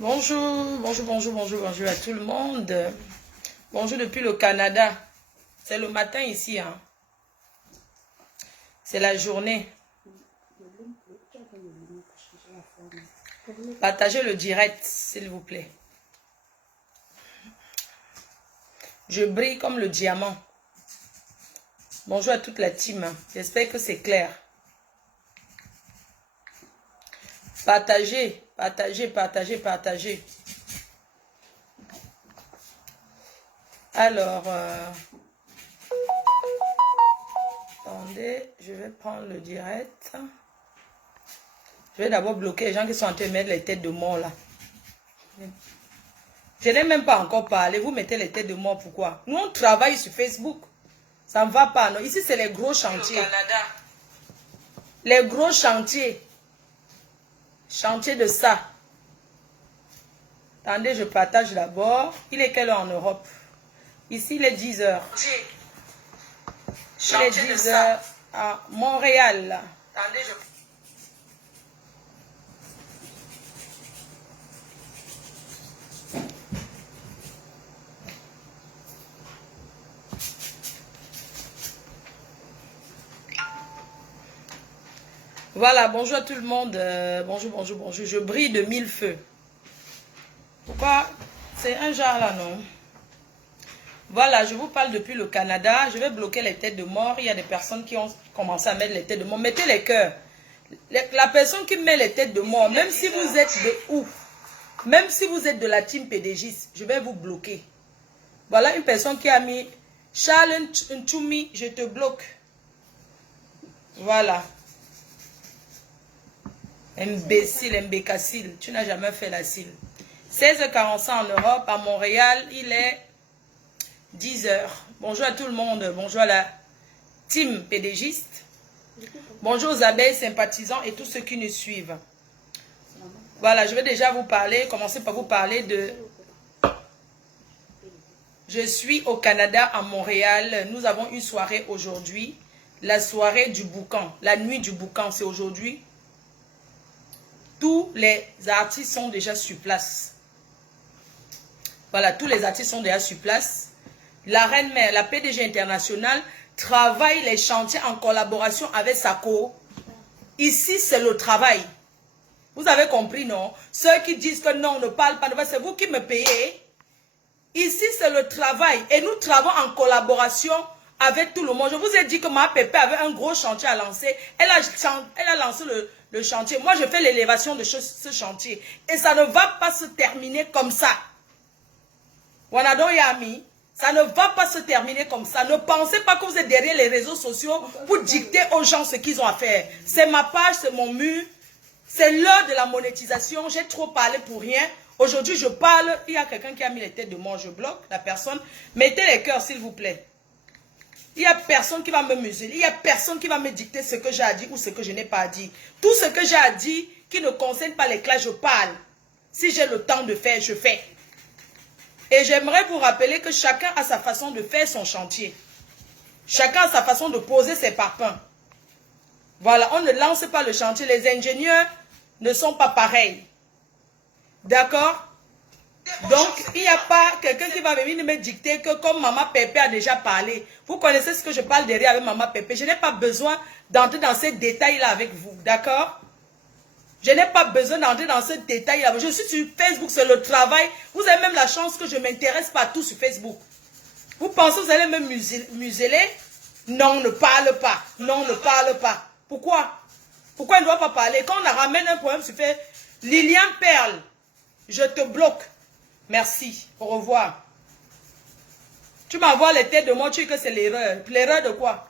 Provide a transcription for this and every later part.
Bonjour, bonjour, bonjour, bonjour, bonjour à tout le monde. Bonjour depuis le Canada. C'est le matin ici, hein. C'est la journée. Partagez le direct, s'il vous plaît. Je brille comme le diamant. Bonjour à toute la team. J'espère que c'est clair. Partagez, partagez, partagez, partagez. Alors, attendez, je vais prendre le direct. Je vais d'abord bloquer les gens qui sont en train de mettre les têtes de mort là. Je n'ai même pas encore parlé. Vous mettez les têtes de mort, pourquoi? Nous, on travaille sur Facebook. Ça ne va pas, non? Ici, c'est les gros chantiers. Les gros chantiers. Chantier de ça. Attendez, je partage d'abord. Il est quelle heure en Europe? Ici, il est 10 heures. Il est 10 heures à Montréal. Attendez, Voilà, bonjour à tout le monde. Bonjour, bonjour, bonjour. Je brille de mille feux. Pourquoi? C'est un genre là, non? Voilà, je vous parle depuis le Canada. Je vais bloquer les têtes de mort. Il y a des personnes qui ont commencé à mettre les têtes de mort. Mettez les cœurs. La personne qui met les têtes de mort, même si vous êtes de où, même si vous êtes de la team PDGiste, je vais vous bloquer. Voilà une personne qui a mis Charles Ntoumi, je te bloque. Voilà. Imbécile, imbécile, tu n'as jamais fait la cile. 16h45 en Europe, à Montréal, il est 10h. Bonjour à tout le monde, bonjour à la team PDGiste. Bonjour aux abeilles sympathisants et tous ceux qui nous suivent. Voilà, je vais déjà vous parler, commencer par vous parler de... Je suis au Canada, à Montréal. Nous avons une soirée aujourd'hui. La soirée du boucan, la nuit du boucan, c'est aujourd'hui. Tous les artistes sont déjà sur place. Voilà, tous les artistes sont déjà sur place. La reine mère, la PDG internationale, travaille les chantiers en collaboration avec SACO. Ici, c'est le travail. Vous avez compris, non? Ceux qui disent que non, on ne parle pas, c'est vous qui me payez. Ici, c'est le travail. Et nous travaillons en collaboration avec tout le monde. Je vous ai dit que ma Pépé avait un gros chantier à lancer. Elle a lancé le chantier. Moi, je fais l'élévation de ce chantier. Et ça ne va pas se terminer comme ça. Wanado Yami, ça ne va pas se terminer comme ça. Ne pensez pas que vous êtes derrière les réseaux sociaux pour dicter aux gens ce qu'ils ont à faire. C'est ma page, c'est mon mur. C'est l'heure de la monétisation. J'ai trop parlé pour rien. Aujourd'hui, je parle. Il y a quelqu'un qui a mis les têtes de mort. Je bloque la personne. Mettez les cœurs, s'il vous plaît. Il n'y a personne qui va me museler. Il n'y a personne qui va me dicter ce que j'ai à dire ou ce que je n'ai pas à dire. Tout ce que j'ai à dire qui ne concerne pas les classes, je parle. Si j'ai le temps de faire, je fais. Et j'aimerais vous rappeler que chacun a sa façon de faire son chantier. Chacun a sa façon de poser ses parpaings. Voilà, on ne lance pas le chantier. Les ingénieurs ne sont pas pareils. D'accord? Donc, il n'y a pas quelqu'un qui va venir me dicter que comme Maman Pépé a déjà parlé. Vous connaissez ce que je parle derrière avec Maman Pépé. Je n'ai pas besoin d'entrer dans ces détails-là avec vous. D'accord? Je n'ai pas besoin d'entrer dans ce détail-là. Je suis sur Facebook, c'est le travail. Vous avez même la chance que je ne m'intéresse pas à tout sur Facebook. Vous pensez que vous allez me museler? Non, ne parle pas. Non, ne parle pas. Pourquoi? Pourquoi il ne doit pas parler? Quand on ramène un problème sur Facebook, Lilian Perle, je te bloque. Merci. Au revoir. Tu m'envoies les têtes de moi, tu dis que c'est l'erreur. L'erreur de quoi?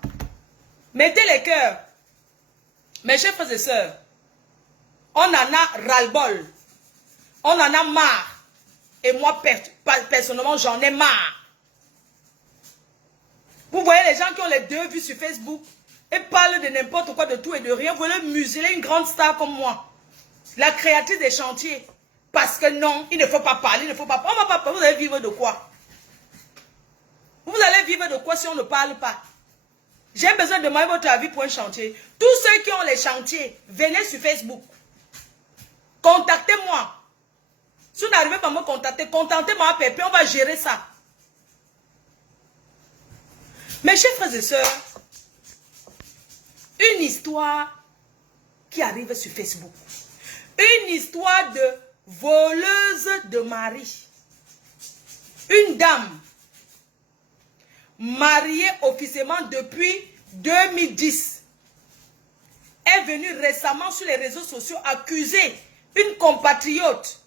Mettez les cœurs. Mes chers frères et sœurs, on en a ras-le-bol. On en a marre. Et moi, personnellement, j'en ai marre. Vous voyez les gens qui ont les deux vues sur Facebook et parlent de n'importe quoi, de tout et de rien. Vous voulez museler une grande star comme moi. La créatrice des chantiers. Parce que non, il ne faut pas parler, il ne faut pas parler. On va pas parler. Vous allez vivre de quoi? Vous allez vivre de quoi si on ne parle pas? J'ai besoin de demander votre avis pour un chantier. Tous ceux qui ont les chantiers, venez sur Facebook. Contactez-moi. Sur va me contacter, contactez ma pépé, on va gérer ça. Mes chers frères et sœurs, une histoire qui arrive sur Facebook. Une histoire de voleuse de mari. Une dame mariée officiellement depuis 2010 est venue récemment sur les réseaux sociaux accuser une compatriote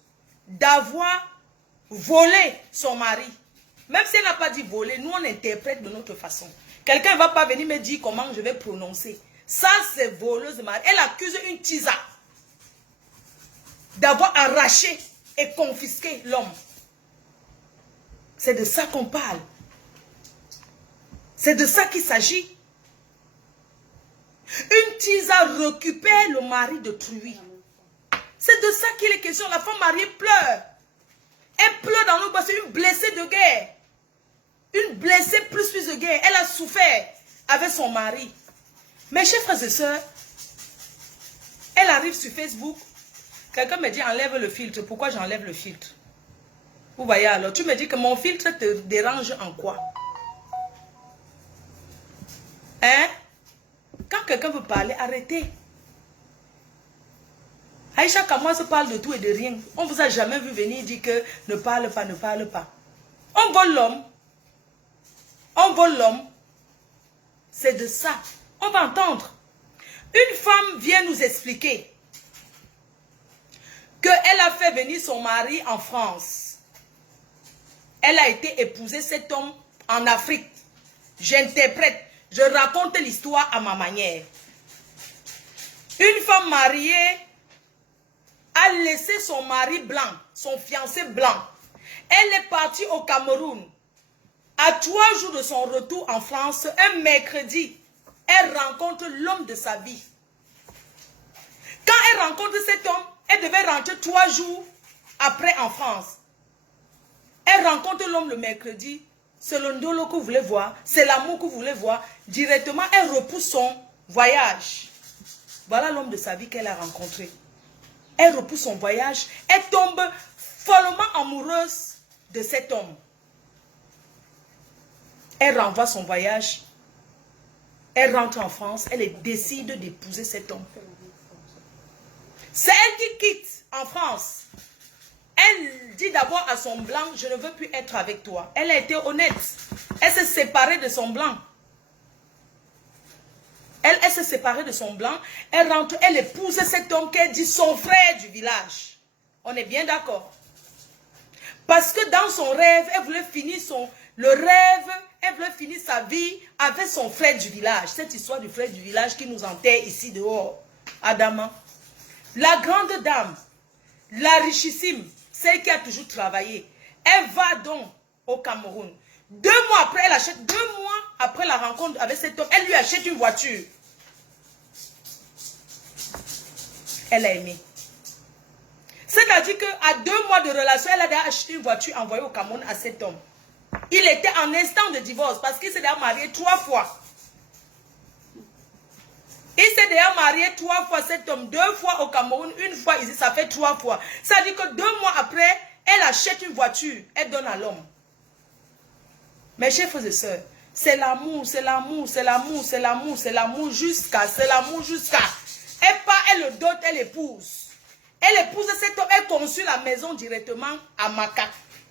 d'avoir volé son mari. Même si elle n'a pas dit voler, nous on interprète de notre façon. Quelqu'un ne va pas venir me dire comment je vais prononcer. Ça c'est voleuse de mari. Elle accuse une tisa d'avoir arraché et confisqué l'homme. C'est de ça qu'on parle. C'est de ça qu'il s'agit. Une tisa récupère le mari d'autrui. C'est de ça qu'il est question. La femme mariée pleure. Elle pleure dans le bas. C'est une blessée de guerre. Une blessée plus de guerre. Elle a souffert avec son mari. Mes chers frères et sœurs, elle arrive sur Facebook. Quelqu'un me dit enlève le filtre. Pourquoi j'enlève le filtre? Vous voyez alors, tu me dis que mon filtre te dérange en quoi? Hein? Quand quelqu'un veut parler, arrêtez. Aïcha Kamwa se parle de tout et de rien. On ne vous a jamais vu venir dire que ne parle pas, ne parle pas. On vole l'homme. On vole l'homme. C'est de ça. On va entendre. Une femme vient nous expliquer qu'elle a fait venir son mari en France. Elle a été épouser cet homme en Afrique. J'interprète. Je raconte l'histoire à ma manière. Une femme mariée a laissé son mari blanc, son fiancé blanc. Elle est partie au Cameroun. À 3 jours de son retour en France, un mercredi, elle rencontre l'homme de sa vie. Quand elle rencontre cet homme, elle devait rentrer 3 jours après en France. Elle rencontre l'homme le mercredi. C'est le ndolo que vous voulez voir. C'est l'amour que vous voulez voir. Directement, elle repousse son voyage. Voilà l'homme de sa vie qu'elle a rencontré. Elle repousse son voyage. Elle tombe follement amoureuse de cet homme. Elle renvoie son voyage. Elle rentre en France. Elle décide d'épouser cet homme. C'est elle qui quitte en France. Elle dit d'abord à son blanc, je ne veux plus être avec toi. Elle a été honnête. Elle s'est séparée de son blanc. Elle s'est séparée de son blanc. Elle rentre, elle épouse cet homme qu'elle dit son frère du village. On est bien d'accord. Parce que dans son rêve, elle voulait finir elle voulait finir sa vie avec son frère du village. Cette histoire du frère du village qui nous enterre ici dehors. Adama. La grande dame, la richissime, celle qui a toujours travaillé, elle va donc au Cameroun. 2 mois après, elle achète, 2 mois après la rencontre avec cet homme, elle lui achète une voiture. Elle a aimé. C'est-à-dire qu'à 2 mois de relation, elle a déjà acheté une voiture envoyée au Cameroun à cet homme. Il était en instant de divorce parce qu'il s'est déjà marié 3 fois. Il s'est déjà marié 3 fois, cet homme, 2 fois au Cameroun, 1 fois ici, ça fait 3 fois. Ça veut dire que 2 mois après, elle achète une voiture, elle donne à l'homme. Mes chers frères et sœurs, c'est l'amour, c'est l'amour, c'est l'amour, c'est l'amour, c'est l'amour jusqu'à, c'est l'amour jusqu'à. Elle part, elle le dote, elle épouse. Elle épouse cet homme, elle construit la maison directement à Maka,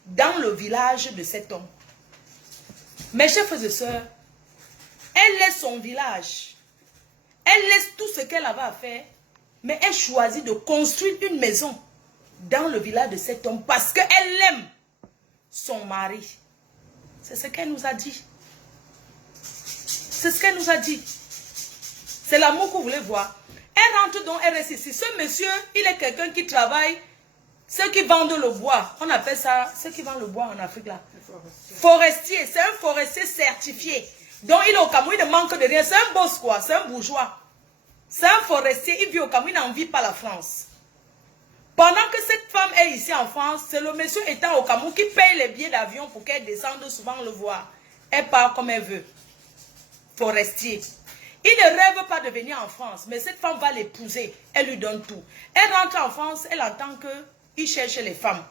dans le village de cet homme. Mes chers frères et sœurs, elle laisse son village. Elle laisse tout ce qu'elle avait à faire, mais elle choisit de construire une maison dans le village de cet homme parce qu'elle aime son mari. C'est ce qu'elle nous a dit. C'est ce qu'elle nous a dit. C'est l'amour que vous voulez voir. Elle rentre dans RSIC. Ce monsieur, il est quelqu'un qui travaille, ceux qui vendent le bois. On appelle ça, ceux qui vendent le bois en Afrique là. Forestier. C'est un forestier certifié. Donc il est au Cameroun, il ne manque de rien. C'est un boss quoi, c'est un bourgeois. C'est un forestier, il vit au Cameroun, il n'en vit pas la France. Pendant que cette femme est ici en France, c'est le monsieur étant au Cameroun qui paye les billets d'avion pour qu'elle descende souvent le voir. Elle part comme elle veut. Forestier. Il ne rêve pas de venir en France, mais cette femme va l'épouser. Elle lui donne tout. Elle rentre en France, elle entend qu'il cherche les femmes.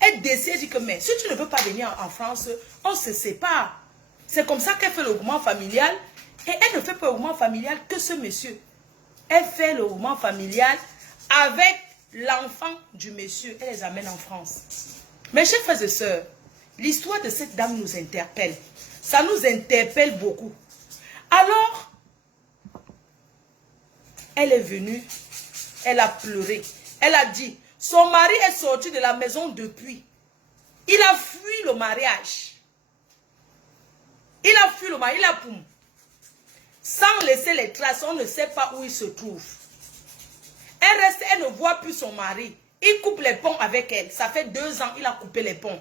Elle décide, elle dit que mais si tu ne veux pas venir en France, on se sépare. C'est comme ça qu'elle fait le regroupement familial. Et elle ne fait pas le regroupement familial que ce monsieur. Elle fait le regroupement familial avec l'enfant du monsieur. Elle les amène en France. Mes chers frères et sœurs, l'histoire de cette dame nous interpelle. Ça nous interpelle beaucoup. Alors, elle est venue, elle a pleuré. Elle a dit, son mari est sorti de la maison depuis. Il a fui le mariage. Il a fui le mariage, il a poum. Sans laisser les traces, on ne sait pas où il se trouve. Elle reste, elle ne voit plus son mari. Il coupe les ponts avec elle. Ça fait 2 ans, il a coupé les ponts.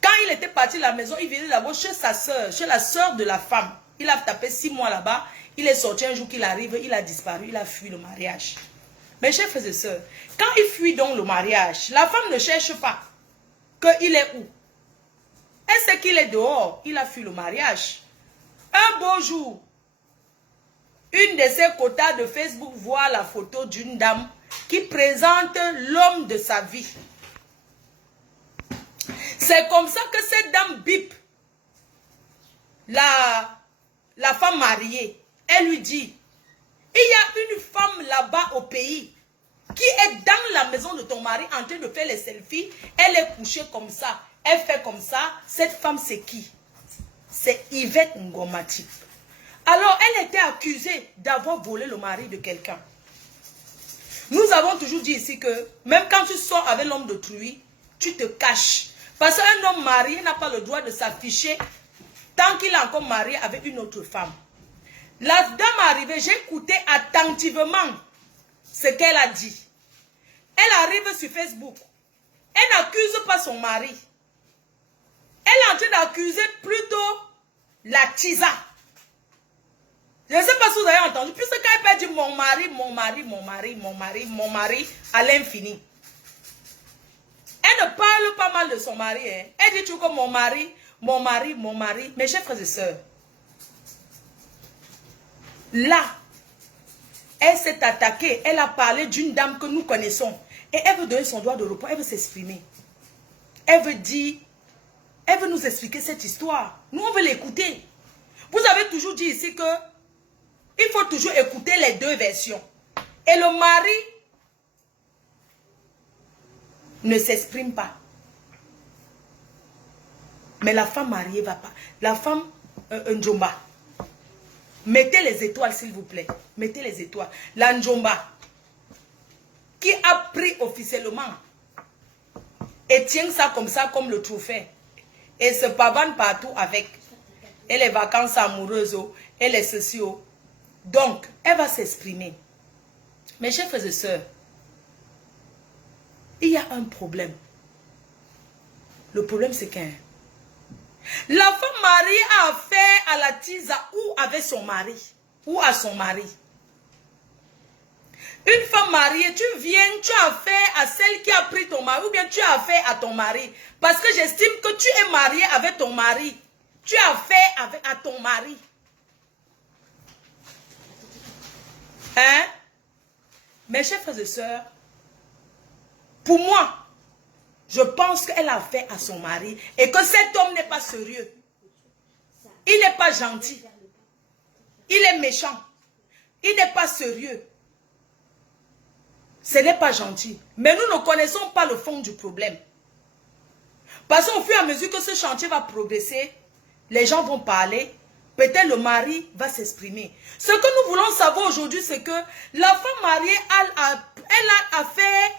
Quand il était parti de la maison, il venait d'abord chez sa soeur, chez la soeur de la femme. Il a tapé 6 mois là-bas. Il est sorti un jour qu'il arrive, il a disparu, il a fui le mariage. Mes chers frères et sœurs, quand il fuit donc le mariage, la femme ne cherche pas qu'il est où. Elle sait qu'il est dehors, il a fui le mariage. Un beau jour, une de ses quotas de Facebook voit la photo d'une dame qui présente l'homme de sa vie. C'est comme ça que cette dame bip la femme mariée. Elle lui dit, il y a une femme là-bas au pays qui est dans la maison de ton mari en train de faire les selfies. Elle est couchée comme ça. Elle fait comme ça. Cette femme, c'est qui? C'est Yvette Ngomati. Alors, elle était accusée d'avoir volé le mari de quelqu'un. Nous avons toujours dit ici que même quand tu sors avec l'homme d'autrui, tu te caches. Parce qu'un homme marié n'a pas le droit de s'afficher tant qu'il est encore marié avec une autre femme. La dame arrivée, j'ai écouté attentivement ce qu'elle a dit. Elle arrive sur Facebook. Elle n'accuse pas son mari. Elle est en train d'accuser plutôt la Tisa. Je ne sais pas si vous avez entendu. Puisque quand elle dit mon mari, mon mari, mon mari, mon mari, mon mari, à l'infini. Elle ne parle pas mal de son mari. Hein. Elle dit toujours mon mari, mon mari, mon mari. Mes chers frères et sœurs. Là, elle s'est attaquée. Elle a parlé d'une dame que nous connaissons. Et elle veut donner son droit de repos. Elle veut s'exprimer. Elle veut dire, elle veut nous expliquer cette histoire. Nous, on veut l'écouter. Vous avez toujours dit ici que il faut toujours écouter les deux versions. Et le mari ne s'exprime pas. Mais la femme mariée va pas. La femme Njomba. Mettez les étoiles s'il vous plaît. Mettez les étoiles. La Njomba qui a pris officiellement et tient ça comme le trophée. Et se pavane partout avec. Et les vacances amoureuses. Et les sociaux. Donc, elle va s'exprimer. Mes chers frères et sœurs, il y a un problème. Le problème, c'est qu'un la femme mariée a affaire à la Tisa ou avec son mari. Ou à son mari. Une femme mariée, tu viens, tu as affaire à celle qui a pris ton mari. Ou bien tu as affaire à ton mari. Parce que j'estime que tu es marié avec ton mari. Tu as affaire à ton mari. Hein? Mes chers frères et sœurs, pour moi, je pense qu'elle a affaire à son mari et que cet homme n'est pas sérieux. Il n'est pas gentil. Il est méchant. Il n'est pas sérieux. Ce n'est pas gentil. Mais nous ne connaissons pas le fond du problème. Parce qu'au fur et à mesure que ce chantier va progresser, les gens vont parler. Peut-être le mari va s'exprimer. Ce que nous voulons savoir aujourd'hui, c'est que la femme mariée, elle a affaire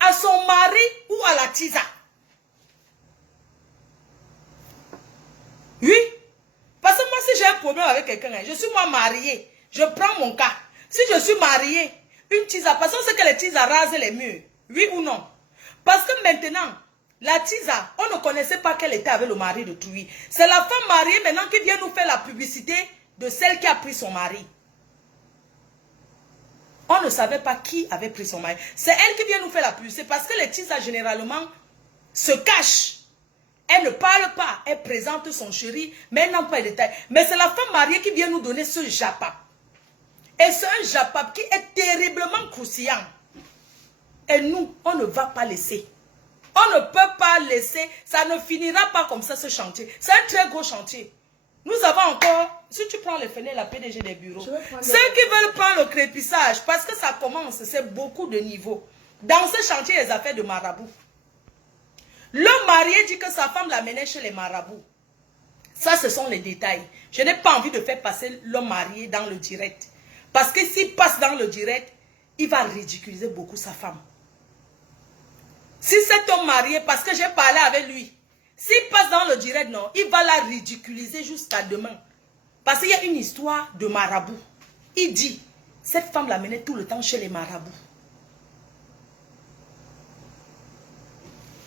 à son mari ou à la Tisa. Oui. Parce que moi, si j'ai un problème avec quelqu'un, je suis moi mariée. Je prends mon cas. Si je suis mariée, une Tisa, parce qu'on sait que les Tisa rasent les murs. Oui ou non? Parce que maintenant, la Tisa, on ne connaissait pas qu'elle était avec le mari de Trouy. C'est la femme mariée maintenant qui vient nous faire la publicité de celle qui a pris son mari. On ne savait pas qui avait pris son mari. C'est elle qui vient nous faire la publicité parce que les Tisa généralement se cachent. Elle ne parle pas, elle présente son chéri, mais elle n'a pas de détails. Mais c'est la femme mariée qui vient nous donner ce japap. Et c'est un japap qui est terriblement croustillant. Et nous, on ne va pas laisser. On ne peut pas laisser, ça ne finira pas comme ça ce chantier. C'est un très gros chantier. Nous avons encore, si tu prends les fenêtres, la PDG des bureaux, ceux qui veulent prendre le crépissage, parce que ça commence, c'est beaucoup de niveaux. Dans ce chantier, les affaires de marabout. Le marié dit que sa femme l'amenait chez les marabouts. Ça, ce sont les détails. Je n'ai pas envie de faire passer l'homme marié dans le direct. Parce que s'il passe dans le direct, il va ridiculiser beaucoup sa femme. Si cet homme marié, parce que j'ai parlé avec lui, s'il passe dans le direct, non, il va la ridiculiser jusqu'à demain. Parce qu'il y a une histoire de marabout. Il dit, cette femme l'amenait tout le temps chez les marabouts.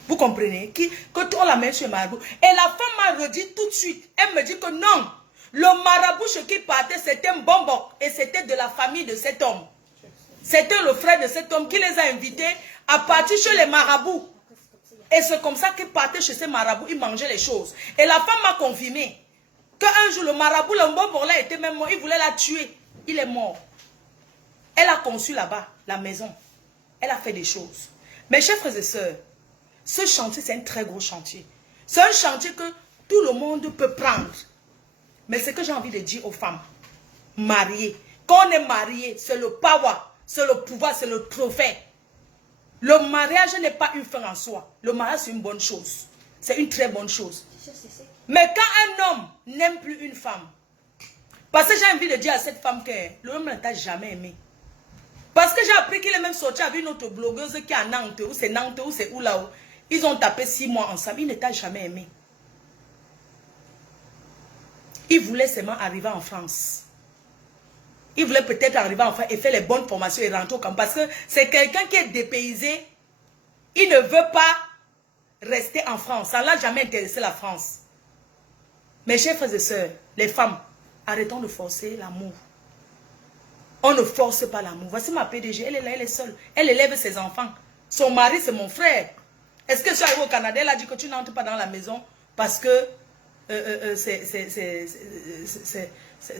Vous comprenez? Que on la met chez le marabout. Et la femme m'a redit tout de suite. Elle me dit que non. Le marabout chez qui partait, c'était un bonbon. Et c'était de la famille de cet homme. C'était le frère de cet homme qui les a invités à partir chez les marabouts. Et c'est comme ça qu'il partait chez ces marabouts. Il mangeait les choses. Et la femme m'a confirmé qu'un jour, le marabout, le bonbon là était même mort. Il voulait la tuer. Il est mort. Elle a conçu là-bas, la maison. Elle a fait des choses. Mes chers frères et sœurs, ce chantier, c'est un très gros chantier. C'est un chantier que tout le monde peut prendre. Mais ce que j'ai envie de dire aux femmes mariées, quand on est marié, c'est le power, c'est le pouvoir, c'est le trophée. Le mariage n'est pas une fin en soi. Le mariage, c'est une bonne chose. C'est une très bonne chose. Mais quand un homme n'aime plus une femme, parce que j'ai envie de dire à cette femme que l'homme ne t'a jamais aimé. Parce que j'ai appris qu'il est même sorti avec une autre blogueuse qui est à Nantes, ou c'est Nantes, ou c'est où là-haut. Ils ont tapé 6 mois ensemble. Il ne t'a jamais aimé. Il voulait seulement arriver en France. Il voulait peut-être arriver en France et faire les bonnes formations et rentrer au camp. Parce que c'est quelqu'un qui est dépaysé. Il ne veut pas rester en France. Ça ne l'a jamais intéressé la France. Mes chers frères et sœurs, les femmes, arrêtons de forcer l'amour. On ne force pas l'amour. Voici ma PDG, elle est là, elle est seule. Elle élève ses enfants. Son mari, c'est mon frère. Est-ce que je suis arrivé au Canada, elle a dit que tu n'entres pas dans la maison parce que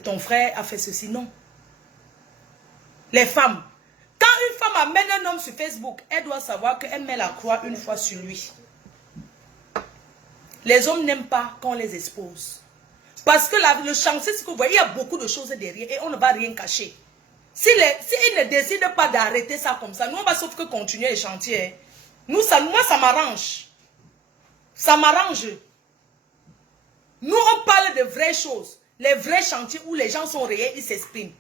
ton frère a fait ceci? Non. Les femmes, quand une femme amène un homme sur Facebook, elle doit savoir qu'elle met la croix une fois sur lui. Les hommes n'aiment pas quand on les expose. Parce que le chantier, ce que vous voyez, il y a beaucoup de choses derrière et on ne va rien cacher. S'ils ne décident pas d'arrêter ça comme ça, nous on va sauf que continuer les chantiers. Moi ça m'arrange. Ça m'arrange. Nous on parle de vraies choses. Les vrais chantiers où les gens sont réels, ils s'expriment.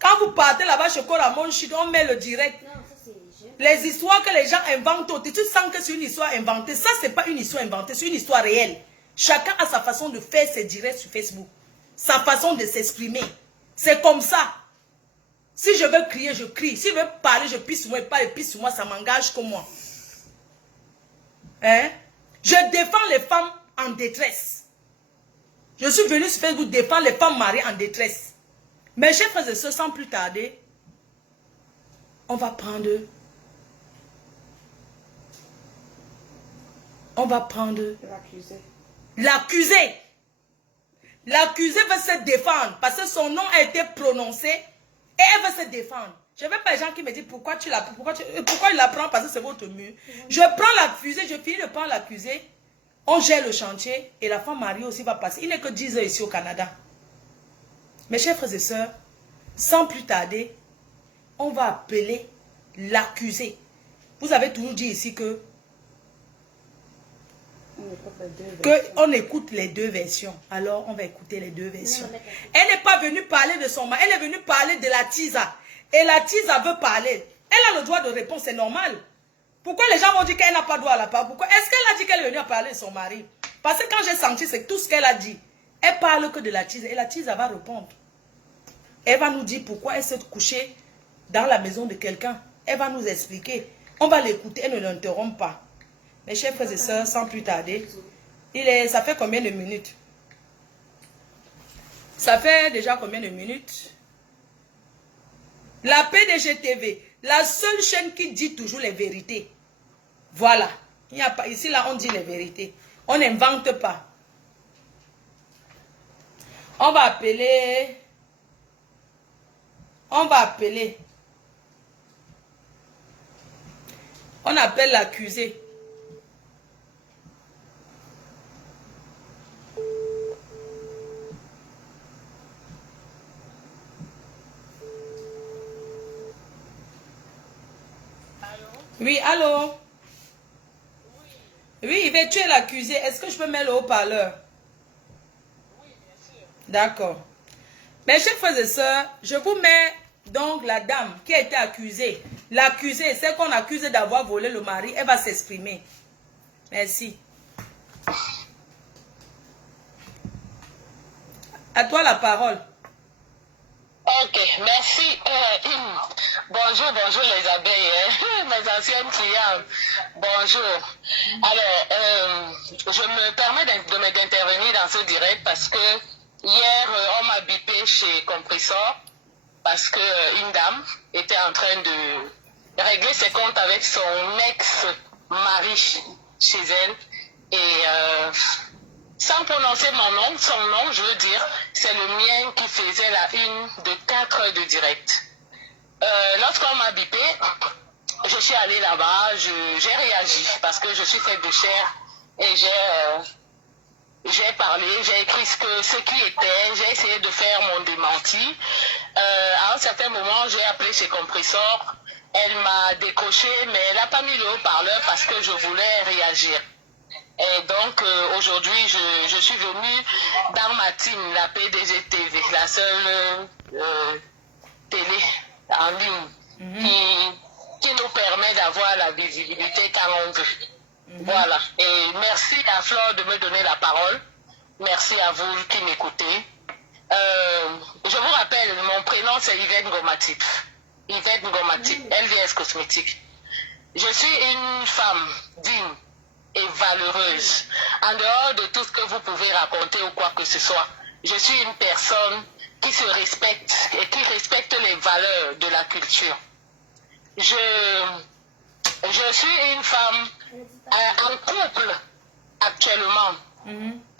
Quand vous partez là-bas chez Coramon Chid, on met le direct. Non, ça, les histoires que les gens inventent, tu sens que c'est une histoire inventée. Ça, c'est pas une histoire inventée, c'est une histoire réelle. Chacun a sa façon de faire ses directs sur Facebook. Sa façon de s'exprimer. C'est comme ça. Si je veux crier, je crie. Si je veux parler, je pisse sur moi. Et pas et pisse sur moi, ça m'engage comme moi. Hein? Je défends les femmes en détresse. Je suis venu sur Facebook défendre les femmes mariées en détresse. Mes chers frères et sœurs, sans plus tarder, on va prendre l'accusé. L'accusé veut se défendre parce que son nom a été prononcé et elle veut se défendre. Je ne veux pas les gens qui me disent pourquoi il la prend parce que c'est votre mur. Je prends l'accusé, je finis de prendre l'accusé, on gère le chantier et la femme mariée aussi va passer. Il n'est que 10 heures ici au Canada. Mes chers frères et sœurs, sans plus tarder, on va appeler l'accusé. Vous avez toujours dit ici que on écoute les deux versions. Alors, on va écouter les deux versions. Elle n'est pas venue parler de son mari, elle est venue parler de la Tisa. Et la Tisa veut parler. Elle a le droit de répondre, c'est normal. Pourquoi les gens vont dire qu'elle n'a pas droit à la parole? Pourquoi? Est-ce qu'elle a dit qu'elle est venue à parler de son mari? Parce que quand j'ai senti, c'est tout ce qu'elle a dit. Elle parle que de la Tisa et la Tisa va répondre. Elle va nous dire pourquoi elle s'est couchée dans la maison de quelqu'un. Elle va nous expliquer. On va l'écouter, elle ne l'interrompt pas. Mes chers frères et sœurs, sans plus tarder, ça fait combien de minutes? Ça fait déjà combien de minutes? La PDG TV, la seule chaîne qui dit toujours les vérités. Voilà. Il n'y a pas, ici, là, on dit les vérités. On n'invente pas. On va appeler. On appelle l'accusé. Oui, allô? Oui, mais tu es l'accusé. Est-ce que je peux mettre le haut-parleur? D'accord. Mes chers frères et sœurs, je vous mets donc la dame qui a été accusée. L'accusée, celle qu'on accuse d'avoir volé le mari, elle va s'exprimer. Merci. À toi la parole. Ok, merci. Bonjour, bonjour les abeilles, mes anciennes clientes. Bonjour. Alors, je me permets d'intervenir dans ce direct parce que hier, on m'a bipé chez Compressor parce que une dame était en train de régler ses comptes avec son ex-mari chez elle. Et sans prononcer mon nom, son nom, je veux dire, c'est le mien qui faisait la une de 4 heures de direct. Lorsqu'on m'a bipé, je suis allée là-bas, j'ai réagi parce que je suis faite de chair et j'ai parlé, j'ai écrit ce qui était, j'ai essayé de faire mon démenti. À un certain moment, j'ai appelé chez Compressor, elle m'a décroché, mais elle n'a pas mis le haut-parleur parce que je voulais réagir. Et donc aujourd'hui, je suis venue dans ma team, la PDG TV, la seule télé en ligne qui nous permet d'avoir la visibilité quand on veut. Voilà. Et merci à Flore de me donner la parole. Merci à vous qui m'écoutez. Je vous rappelle, mon prénom c'est Yvette Ngomatip. Yvette Ngomatip, LVS Cosmétique. Je suis une femme digne et valeureuse. En dehors de tout ce que vous pouvez raconter ou quoi que ce soit, je suis une personne qui se respecte et qui respecte les valeurs de la culture. Je suis une femme en couple actuellement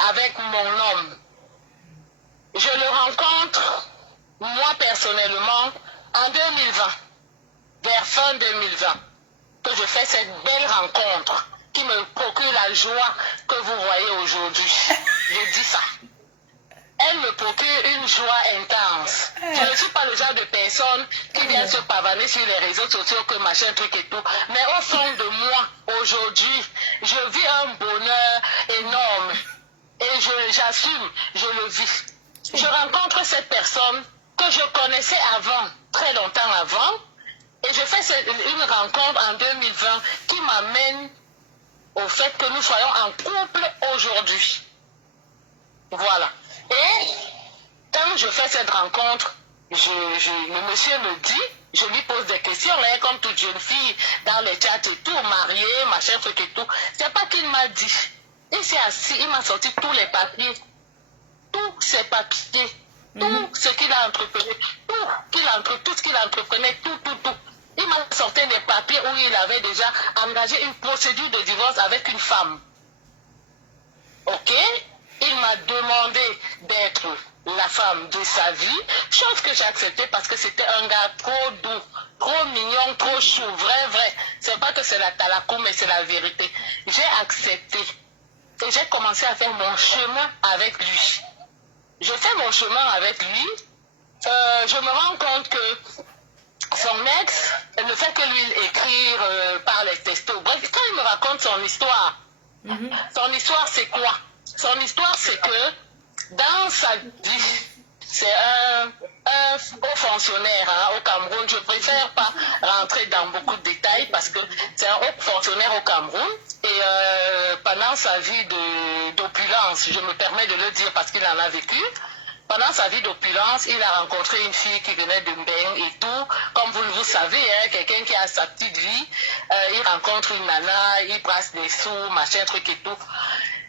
avec mon homme. Je le rencontre, moi personnellement, en 2020, vers fin 2020, que je fais cette belle rencontre qui me procure la joie que vous voyez aujourd'hui. Je dis ça. Elle me procure une joie intense. Je ne suis pas le genre de personne qui vient se pavaner sur les réseaux sociaux, que machin, truc et tout. Mais au fond de moi, aujourd'hui, je vis un bonheur énorme. Et j'assume, je le vis. Je rencontre cette personne que je connaissais avant, très longtemps avant. Et je fais une rencontre en 2020 qui m'amène au fait que nous soyons en couple aujourd'hui. Voilà. Et quand je fais cette rencontre, le monsieur me dit, je lui pose des questions, là, comme toute jeune fille, dans le chat et tout, mariée, machin, truc et tout. C'est pas qu'il m'a dit. Il s'est assis, il m'a sorti tous les papiers. Tous ses papiers. Tout ce qu'il a entrepris. Tout ce qu'il entreprenait, tout. Il m'a sorti des papiers où il avait déjà engagé une procédure de divorce avec une femme. Ok? Il m'a demandé d'être la femme de sa vie, chose que j'ai acceptée parce que c'était un gars trop doux, trop mignon, trop chou, vrai. C'est pas que c'est la talakou, mais c'est la vérité. J'ai accepté et j'ai commencé à faire mon chemin avec lui. Je fais mon chemin avec lui, je me rends compte que son ex ne fait que lui écrire par les textos. Bref, quand il me raconte son histoire, son histoire c'est quoi? Son histoire c'est que dans sa vie, c'est un haut fonctionnaire au Cameroun. Je préfère pas rentrer dans beaucoup de détails parce que c'est un haut fonctionnaire au Cameroun. Et pendant sa vie d'opulence, je me permets de le dire parce qu'il en a vécu, pendant sa vie d'opulence, il a rencontré une fille qui venait de Mbeng et tout. Comme vous savez, quelqu'un qui a sa petite vie, il rencontre une nana, il brasse des sous, machin, truc et tout.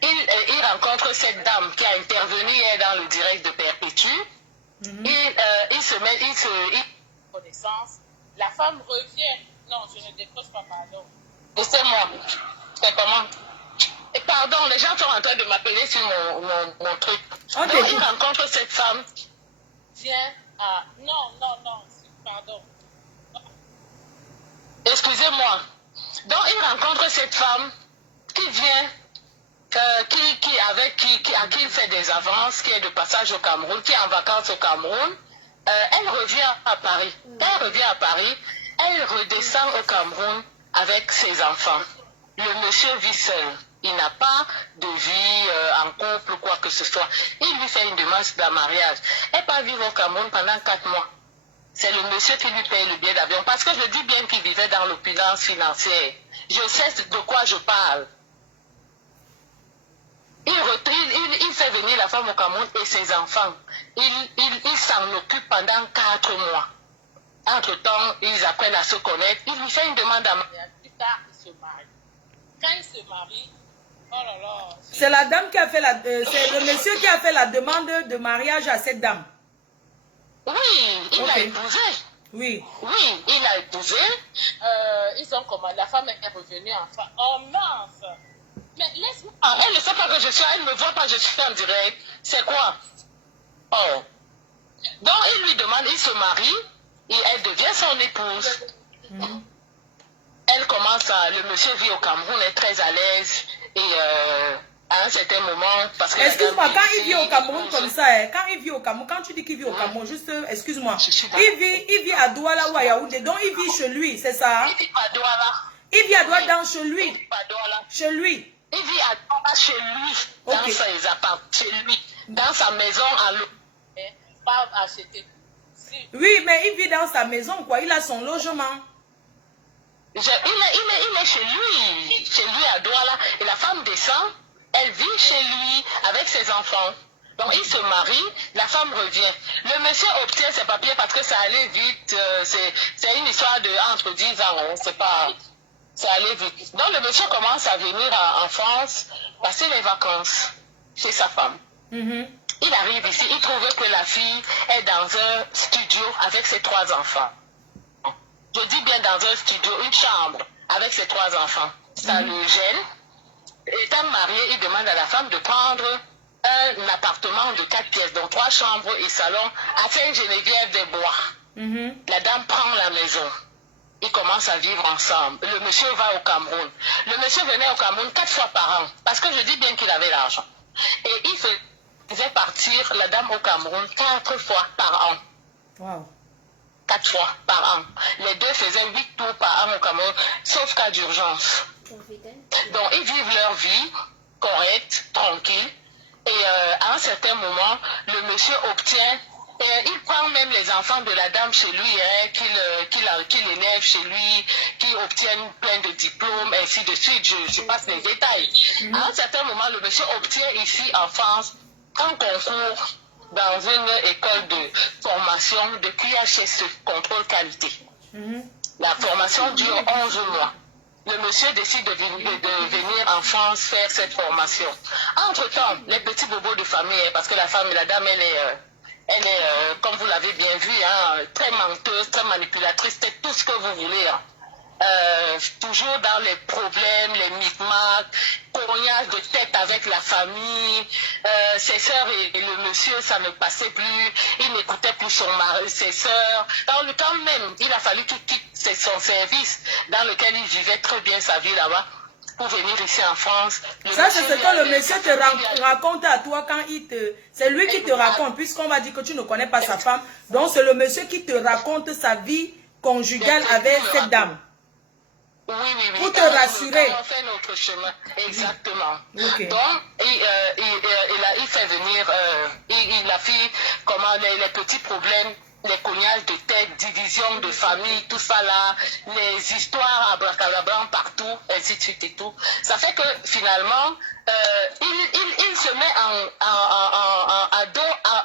Il rencontre cette dame qui a intervenu dans le direct de Perpétue. Il se met, connaissance. La femme revient. Non, je ne décroche pas, pardon. Et c'est moi. C'est comment? Et pardon, les gens sont en train de m'appeler sur mon truc. Donc, il rencontre cette femme. Viens à... Non, pardon. Excusez-moi. Donc, il rencontre cette femme qui vient, à qui il fait des avances, qui est de passage au Cameroun, qui est en vacances au Cameroun. Elle revient à Paris. Quand elle revient à Paris, elle redescend au Cameroun avec ses enfants. Le monsieur vit seul. Il n'a pas de vie en couple ou quoi que ce soit. Il lui fait une demande de mariage. Elle part vivre au Cameroun pendant 4 mois. C'est le monsieur qui lui paye le billet d'avion. Parce que je dis bien qu'il vivait dans l'opulence financière. Je sais de quoi je parle. Il fait venir la femme au Cameroun et ses enfants. Il s'en occupe pendant 4 mois. Entre-temps, ils apprennent à se connaître. Il lui fait une demande à mariage. Plus tard, il se marie. Quand il se marie, oh là là. C'est la dame qui a fait c'est le monsieur qui a fait la demande de mariage à cette dame. Oui, il l'a épousé. Oui. Oui, il l'a épousé. Ils ont commandé. La femme est revenue enfin. Oh mince. Mais laisse-moi. Elle ne sait pas que je suis. Elle ne me voit pas, je suis en direct. C'est quoi? Oh. Donc, il lui demande, il se marie. Et elle devient son épouse. Elle commence à... Le monsieur vit au Cameroun, est très à l'aise. Et à un certain moment... Excuse-moi, quand il vit au Cameroun comme ça, quand il vit au Cameroun, quand tu dis qu'il vit au Cameroun, juste, excuse-moi, il vit à Douala ou à Yaoundé, donc il vit chez lui, c'est ça? Il vit à Douala. Il vit à Douala dans chez lui. Chez lui. Il vit à Douala chez lui, dans ses appartements, chez lui, dans sa maison à l'eau. Pas acheter. Oui, mais il vit dans sa maison, quoi. Il a son logement. Il est chez lui à Douala. Et la femme descend, elle vit chez lui avec ses enfants. Donc il se marie, la femme revient. Le monsieur obtient ses papiers parce que ça allait vite. C'est une histoire de entre 10 ans, hein, c'est pas... Ça allait vite. Donc le monsieur commence à venir en France passer les vacances chez sa femme. Il arrive ici, il trouve que la fille est dans un studio avec ses 3 enfants. Je dis bien dans un studio, une chambre avec ses 3 enfants. Ça le gêne. Étant marié, il demande à la femme de prendre un appartement de 4 pièces, donc 3 chambres et salon, à Sainte-Geneviève-des-Bois. La dame prend la maison. Ils commencent à vivre ensemble. Le monsieur va au Cameroun. Le monsieur venait au Cameroun 4 fois par an, parce que je dis bien qu'il avait l'argent. Et il faisait partir la dame au Cameroun 4 fois par an. Wow. 4 fois par an. Les deux faisaient 8 tours par an au Cameroun, sauf cas d'urgence. Donc, ils vivent leur vie correcte, tranquille. Et à un certain moment, le monsieur obtient, il prend même les enfants de la dame chez lui, qu'il élève chez lui, qui obtiennent plein de diplômes, ainsi de suite. Je passe les détails. À un certain moment, le monsieur obtient ici en France un concours dans une école de formation de QHSE, contrôle qualité. La formation dure 11 mois. Le monsieur décide de venir en France faire cette formation. Entre-temps, les petits bobos de famille, parce que la dame, elle est comme vous l'avez bien vu, hein, très menteuse, très manipulatrice, c'est tout ce que vous voulez. Hein. Toujours dans les problèmes, les micmacs, cognage de tête avec la famille, ses sœurs et le monsieur, ça ne passait plus, il n'écoutait plus ses sœurs. Quand même, il a fallu qu'il quitte son service dans lequel il vivait très bien sa vie là-bas pour venir ici en France. Ça, c'est ce que le monsieur te raconte à toi quand il te... C'est lui qui te raconte, puisqu'on va dire que tu ne connais pas sa femme. Donc, c'est le monsieur qui te raconte sa vie conjugale avec cette dame. Oui. Pour te rassurer. On fait notre chemin. Exactement. Okay. Donc, il fait venir, la fille, comment les petits problèmes, les cognages de tête, division de famille, tout ça là, les histoires abracadabra partout, ainsi de suite et tout. Ça fait que finalement, il se met à dos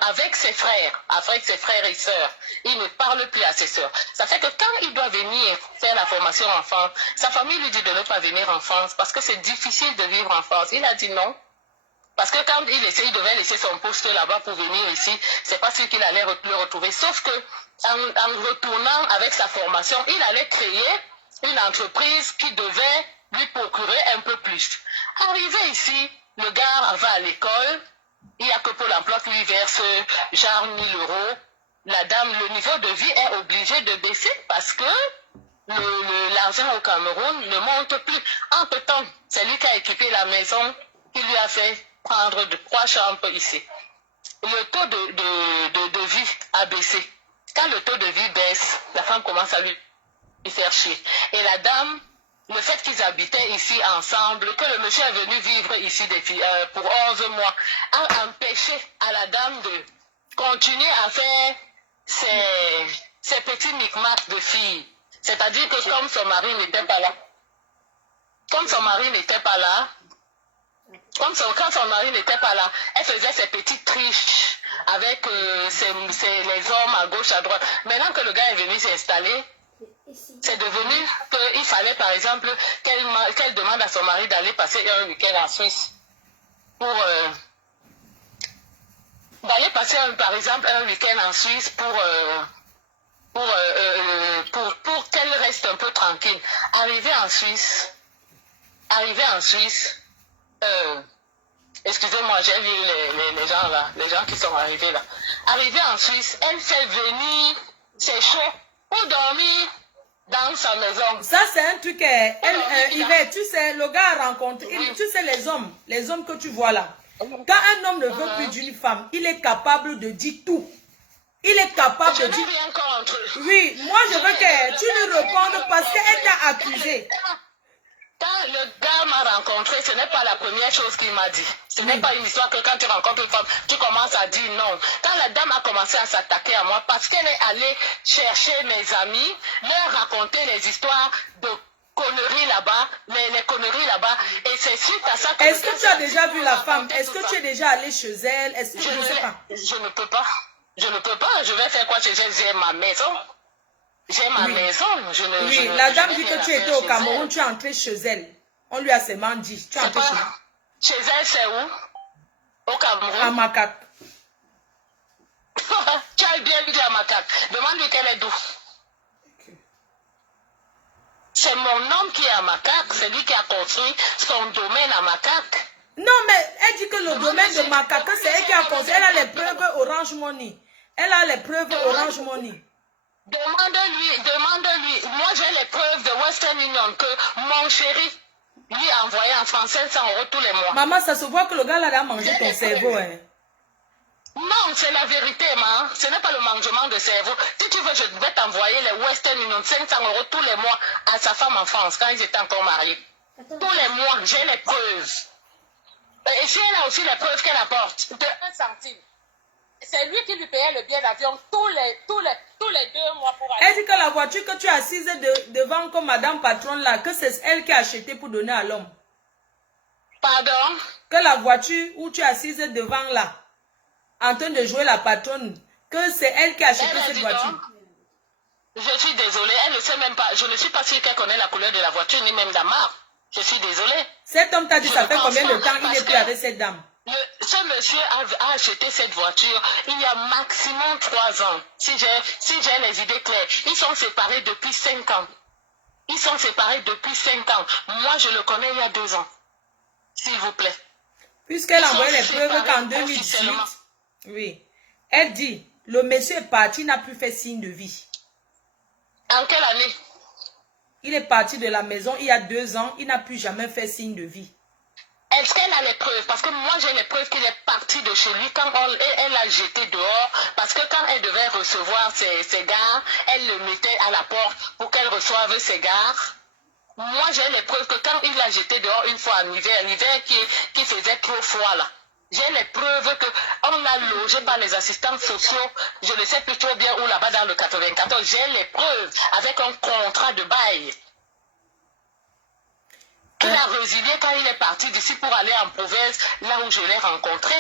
avec ses frères et sœurs. Il ne parle plus à ses sœurs. Ça fait que quand il doit venir faire la formation en France, sa famille lui dit de ne pas venir en France parce que c'est difficile de vivre en France. Il a dit non. Parce que quand il devait laisser son poste là-bas pour venir ici, c'est pas sûr qu'il allait le retrouver. Sauf que en retournant avec sa formation, il allait créer une entreprise qui devait lui procurer un peu plus. Arrivé ici, le gars va à l'école, il n'y a que Pôle emploi qui lui verse genre 1000 €. La dame, le niveau de vie est obligé de baisser parce que l'argent au Cameroun ne monte plus. Entre-temps, c'est lui qui a équipé la maison, qui lui a fait prendre 3 chambres ici. Le taux de vie a baissé. Quand le taux de vie baisse, la femme commence à lui faire chier. Et la dame le fait qu'ils habitaient ici ensemble, que le monsieur est venu vivre ici pour 11 mois, a empêché à la dame de continuer à faire ses petits micmacs de filles. C'est-à-dire que comme son mari n'était pas là, quand son mari n'était pas là, elle faisait ses petites triches avec les hommes à gauche, à droite. Maintenant que le gars est venu s'installer, c'est devenu qu'il fallait par exemple qu'elle demande à son mari d'aller passer un week-end en Suisse pour par exemple un week-end en Suisse pour qu'elle reste un peu tranquille. Arrivée en Suisse, excusez-moi, j'ai vu les gens là, les gens qui sont arrivés là. Arrivée en Suisse, elle fait venir ses chats pour dormir dans sa maison. Ça, c'est un truc, Yvette, tu sais, le gars a rencontré, tu sais, les hommes que tu vois là. Quand un homme ne veut plus d'une femme, il est capable de dire tout. Il est capable de dire... Oui, moi je veux que tu lui répondes parce qu'elle t'a accusé. Quand le gars m'a rencontré, ce n'est pas la première chose qu'il m'a dit. Ce n'est pas une histoire que quand tu rencontres une femme, tu commences à dire non. Quand la dame a commencé à s'attaquer à moi, parce qu'elle est allée chercher mes amis, leur raconter les histoires de conneries là-bas, les conneries là-bas, et c'est suite à ça que... Est-ce que tu as déjà vu la femme? Est-ce que tu es déjà allé chez elle? Est-ce que je ne sais pas? Je ne peux pas. Je ne peux pas. Je vais faire quoi chez elle? J'ai ma maison. J'ai ma maison. Oui, la dame dit que tu étais au Cameroun, tu es entré chez elle. On lui a seulement dit. Tu es entré chez elle. Chez elle, c'est où? Au Cameroun. À Macaque. Tu as bien dit à Macaque. Demande-lui qu'elle est d'où. C'est mon homme qui est à Macaque. C'est lui qui a construit son domaine à Macaque. Non, mais elle dit que le domaine de Macaque, c'est elle qui a construit. Elle a les preuves Orange Money. Elle a les preuves Orange Money. Demande-lui. Moi, j'ai les preuves de Western Union que mon chéri lui a envoyé en France 500 € tous les mois. Maman, ça se voit que le gars là a mangé ton cerveau. Hein. Non, c'est la vérité, ma. Ce n'est pas le mangement de cerveau. Si tu veux, je vais t'envoyer les Western Union 500 € tous les mois à sa femme en France quand ils étaient encore mariés. Tous les mois, j'ai les preuves. Et si elle a aussi les preuves qu'elle apporte, de 1 centime. C'est lui qui lui payait le billet d'avion tous les 2 mois pour aller. Elle dit que la voiture que tu as assise devant comme madame patronne là, que c'est elle qui a acheté pour donner à l'homme. Pardon? Que la voiture où tu es assise devant là, en train de jouer la patronne, que c'est elle qui a acheté cette voiture. Donc, je suis désolée, elle ne sait même pas, je ne suis pas sûre qu'elle connaît la couleur de la voiture, ni même la marque. Je suis désolée. Cet homme t'a dit ça fait combien de temps il n'est plus avec cette dame? Ce monsieur a acheté cette voiture il y a maximum 3 ans. Si j'ai les idées claires. Ils sont séparés depuis 5 ans. Ils sont séparés depuis 5 ans. Moi, je le connais il y a 2 ans. S'il vous plaît. Puisqu'elle a envoyé les preuves qu'en 2018, oui, elle dit, le monsieur est parti, il n'a plus fait signe de vie. En quelle année? Il est parti de la maison il y a 2 ans, il n'a plus jamais fait signe de vie. Est-ce qu'elle a les preuves? Parce que moi, j'ai les preuves qu'il est parti de chez lui quand elle l'a jeté dehors. Parce que quand elle devait recevoir ses gars, elle le mettait à la porte pour qu'elle reçoive ses gars. Moi, j'ai les preuves que quand il l'a jeté dehors une fois en hiver, l'hiver qui faisait trop froid là, j'ai les preuves qu'on l'a logé par les assistants sociaux, je ne sais plus trop bien où là-bas dans le 94. J'ai les preuves avec un contrat de bail. Il a résilié quand il est parti d'ici pour aller en province, là où je l'ai rencontré.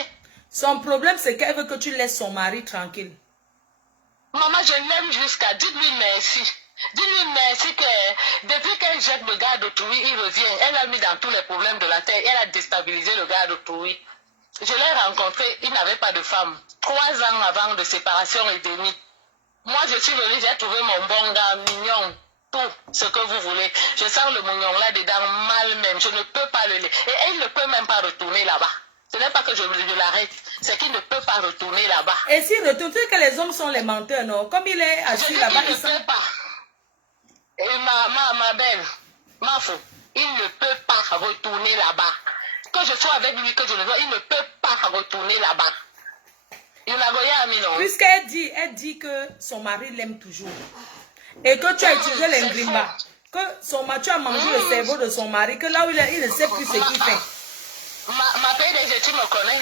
Son problème, c'est qu'elle veut que tu laisses son mari tranquille. Maman, je l'aime jusqu'à... Dites-lui merci. Dites-lui merci que depuis qu'elle jette le gars d'autrui, il revient. Elle a mis dans tous les problèmes de la terre. Elle a déstabilisé le gars d'autrui. Je l'ai rencontré, il n'avait pas de femme. 3 ans avant de séparation et demi. Moi, je suis venue, j'ai trouvé mon bon gars, mignon. Tout ce que vous voulez. Je sens le mignon là dedans mal même. Je ne peux pas le laisser. Et elle ne peut même pas retourner là-bas. Ce n'est pas que je l'arrête, c'est qu'il ne peut pas retourner là-bas. Et s'il retourne, tu sais que les hommes sont les menteurs, non? Comme il est assis là-bas, il ne peut pas. Et ma belle, ma fou, il ne peut pas retourner là-bas. Que je sois avec lui, que je le vois, il ne peut pas retourner là-bas. Il m'a goyé à Milan. Puisqu'elle dit que son mari l'aime toujours. Et que tu as utilisé l'ingrimba. Que tu as mangé le cerveau de son mari, que là où il ne sait plus ce qu'il fait. Ma PDG, tu me connais.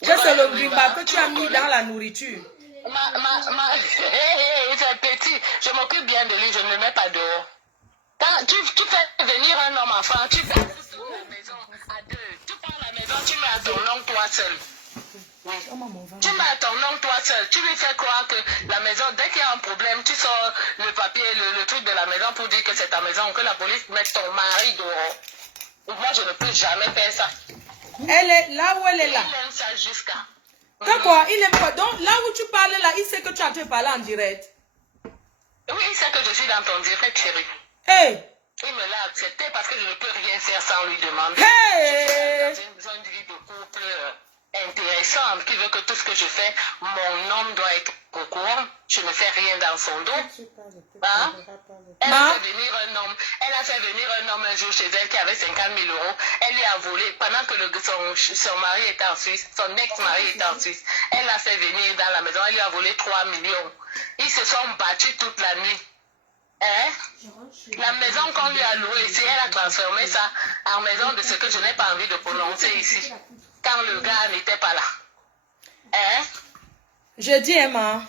Que c'est le grimba que tu as mis dans la nourriture. C'est petit. Je m'occupe bien de lui, je ne le mets pas dehors. Quand tu fais venir un homme enfant, tu fais la maison à deux. Tu prends la maison, tu mets à ton nom toi seul. Oui. Tu mets à ton nom toi seul. Tu lui fais croire que la maison, dès qu'il y a un problème, tu sors le papier, le truc de la maison pour dire que c'est ta maison, que la police mette ton mari dehors. Moi, je ne peux jamais faire ça. Elle est là où elle est là. Il aime ça jusqu'à. D'accord, il aime quoi? Donc, là où tu parles là, il sait que tu as en train de parler en direct. Oui, il sait que je suis dans ton direct, chérie. Hey! Il me l'a accepté parce que je ne peux rien faire sans lui demander. Hey! Je suis dans une vie de couple intéressante qui veut que tout ce que je fais, mon homme doit être au courant. Je ne fais rien dans son dos. Hein? Elle a fait venir un homme. Elle a fait venir un homme un jour chez elle qui avait 50 000 euros. Elle lui a volé pendant que son mari était en Suisse, son ex-mari était en Suisse. Elle l'a fait venir dans la maison. Elle lui a volé 3 millions. Ils se sont battus toute la nuit. Hein? La maison qu'on lui a louée ici, elle a transformé ça en maison de ce que je n'ai pas envie de prononcer ici. Quand le gars n'était pas là. Hein? Je dis, Emma,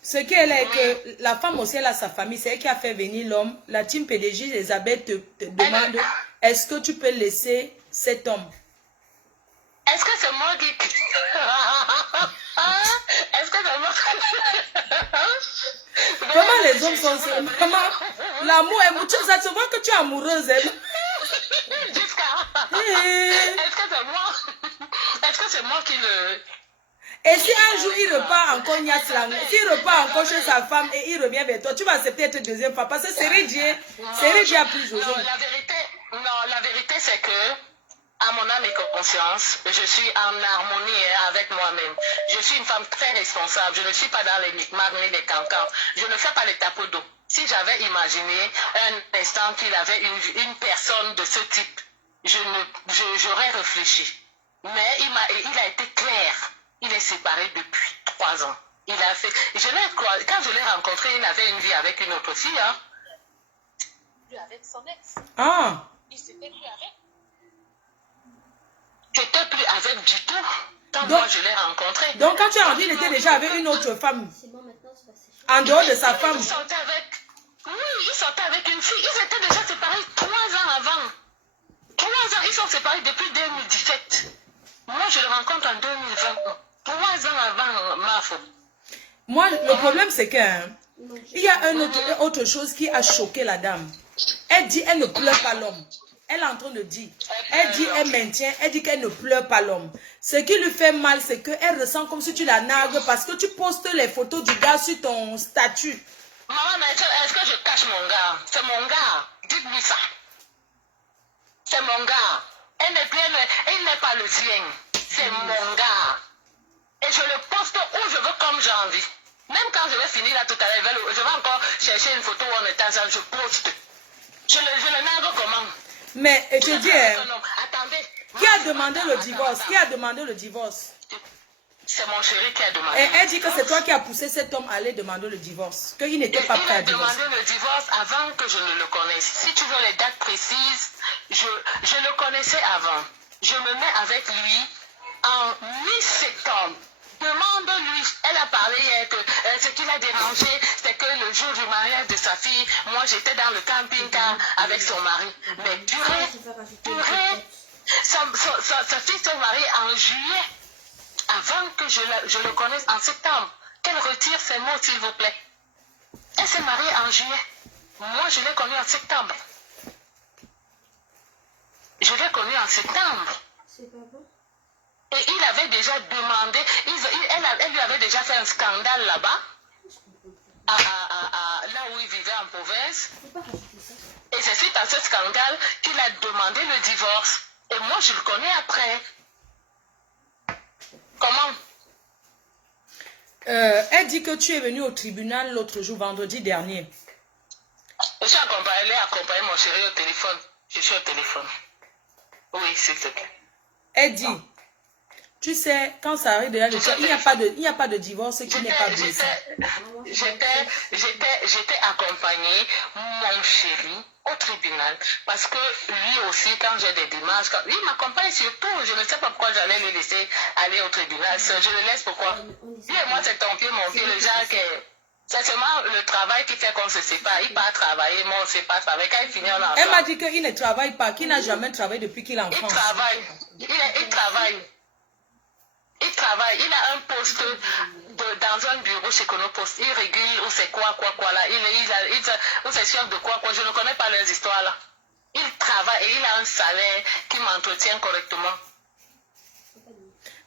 ce qu'elle est que la femme aussi, elle a sa famille, c'est elle qui a fait venir l'homme. La team PDG, Elisabeth te demande, est-ce que tu peux laisser cet homme? Est-ce que c'est moi qui... Est-ce que c'est moi Comment les hommes sont... Maman, l'amour est... Ça se voit que tu es amoureuse. Jusqu'à... Est-ce que c'est moi? Est-ce que c'est moi qui le... Et si un jour il repart encore s'il repart encore chez sa femme et il revient vers toi, tu vas accepter être deuxième fois parce que c'est Dieu. C'est Dieu a plus Jojo. Non, la vérité c'est que à mon âme et conscience, je suis en harmonie avec moi-même. Je suis une femme très responsable. Je ne suis pas dans les micmacs ni les cancans. Je ne fais pas les tapots d'eau. Si j'avais imaginé un instant qu'il avait une personne de ce type, j'aurais réfléchi. Mais il a été clair. Il est séparé depuis 3 ans. Il a fait. Quand je l'ai rencontré, il avait une vie avec une autre fille. Hein. Avec son ex. Ah. Il s'était plus avec. J'étais plus avec du tout. Quand Donc, moi je l'ai rencontré. Donc quand tu as rendu, il était déjà avec une autre femme. En dehors de sa femme. Il sortait avec une fille. Ils étaient déjà séparés 3 ans avant. 3 ans, ils sont séparés depuis 2017. Moi, je le rencontre en 2020. 3 ans avant ma faute. Moi, le problème, c'est que il y a autre chose qui a choqué la dame. Elle dit, elle ne pleure pas l'homme. Elle est en train de dire. Elle dit, elle maintient, elle dit qu'elle ne pleure pas l'homme. Ce qui lui fait mal, c'est qu'elle ressent comme si tu la nargues parce que tu postes les photos du gars sur ton statut. Maman, mais est-ce que je cache mon gars? C'est mon gars. Dites-lui ça. C'est mon gars. Il n'est pas le sien. C'est mon gars. Et je le poste où je veux comme j'ai envie. Même quand je vais finir là tout à l'heure, je vais encore chercher une photo où on est ensemble, je poste. Je le nargue comment? Mais je te dis, attendez. Qui a demandé le divorce? Qui a demandé le divorce? C'est mon chéri qui a demandé. Et elle dit que c'est toi qui as poussé cet homme à aller demander le divorce. Qu'il n'était pas prêt à divorcer. Il a demandé le divorce avant que je ne le connaisse. Si tu veux les dates précises, je le connaissais avant. Je me mets avec lui en mi-septembre. Demande-lui. Elle a parlé hier que ce qui l'a dérangé, c'est que le jour du mariage de sa fille, moi j'étais dans le camping-car avec son mari. Mais purée, sa fille se marie en juillet. Avant que je le connaisse en septembre. Qu'elle retire ses mots, s'il vous plaît. Elle s'est mariée en juillet. Moi, je l'ai connue en septembre. Je l'ai connue en septembre. C'est pas bon. Et il avait déjà demandé, elle lui avait déjà fait un scandale là-bas, là où il vivait en province. Et c'est suite à ce scandale qu'il a demandé le divorce. Et moi, je le connais après. Comment? Elle dit que tu es venu au tribunal l'autre jour, vendredi dernier. Je suis accompagné mon chéri au téléphone. Je suis au téléphone. Oui, s'il te plaît. Elle dit, Tu sais, quand ça arrive déjà, il n'y a pas de divorce qui n'est pas blessé. J'étais accompagnée, mon chéri, au tribunal. Parce que lui aussi, quand j'ai des démarches, il m'accompagne surtout. Je ne sais pas pourquoi j'allais le laisser aller au tribunal. Je le laisse pourquoi? Lui et moi, c'est ton pied, mon pied. Le genre que... C'est seulement le travail qui fait qu'on se sépare. Il part travailler, moi on ne sait pas travailler. Quand il finit, on a... Elle m'a dit qu'il ne travaille pas, qu'il n'a jamais travaillé depuis qu'il est en France. Il travaille. Il travaille. Il travaille. Il a un poste dans un bureau chez Conopost. Il régule ou c'est quoi là. Ou c'est chef de quoi. Je ne connais pas les histoires là. Il travaille et il a un salaire qui m'entretient correctement.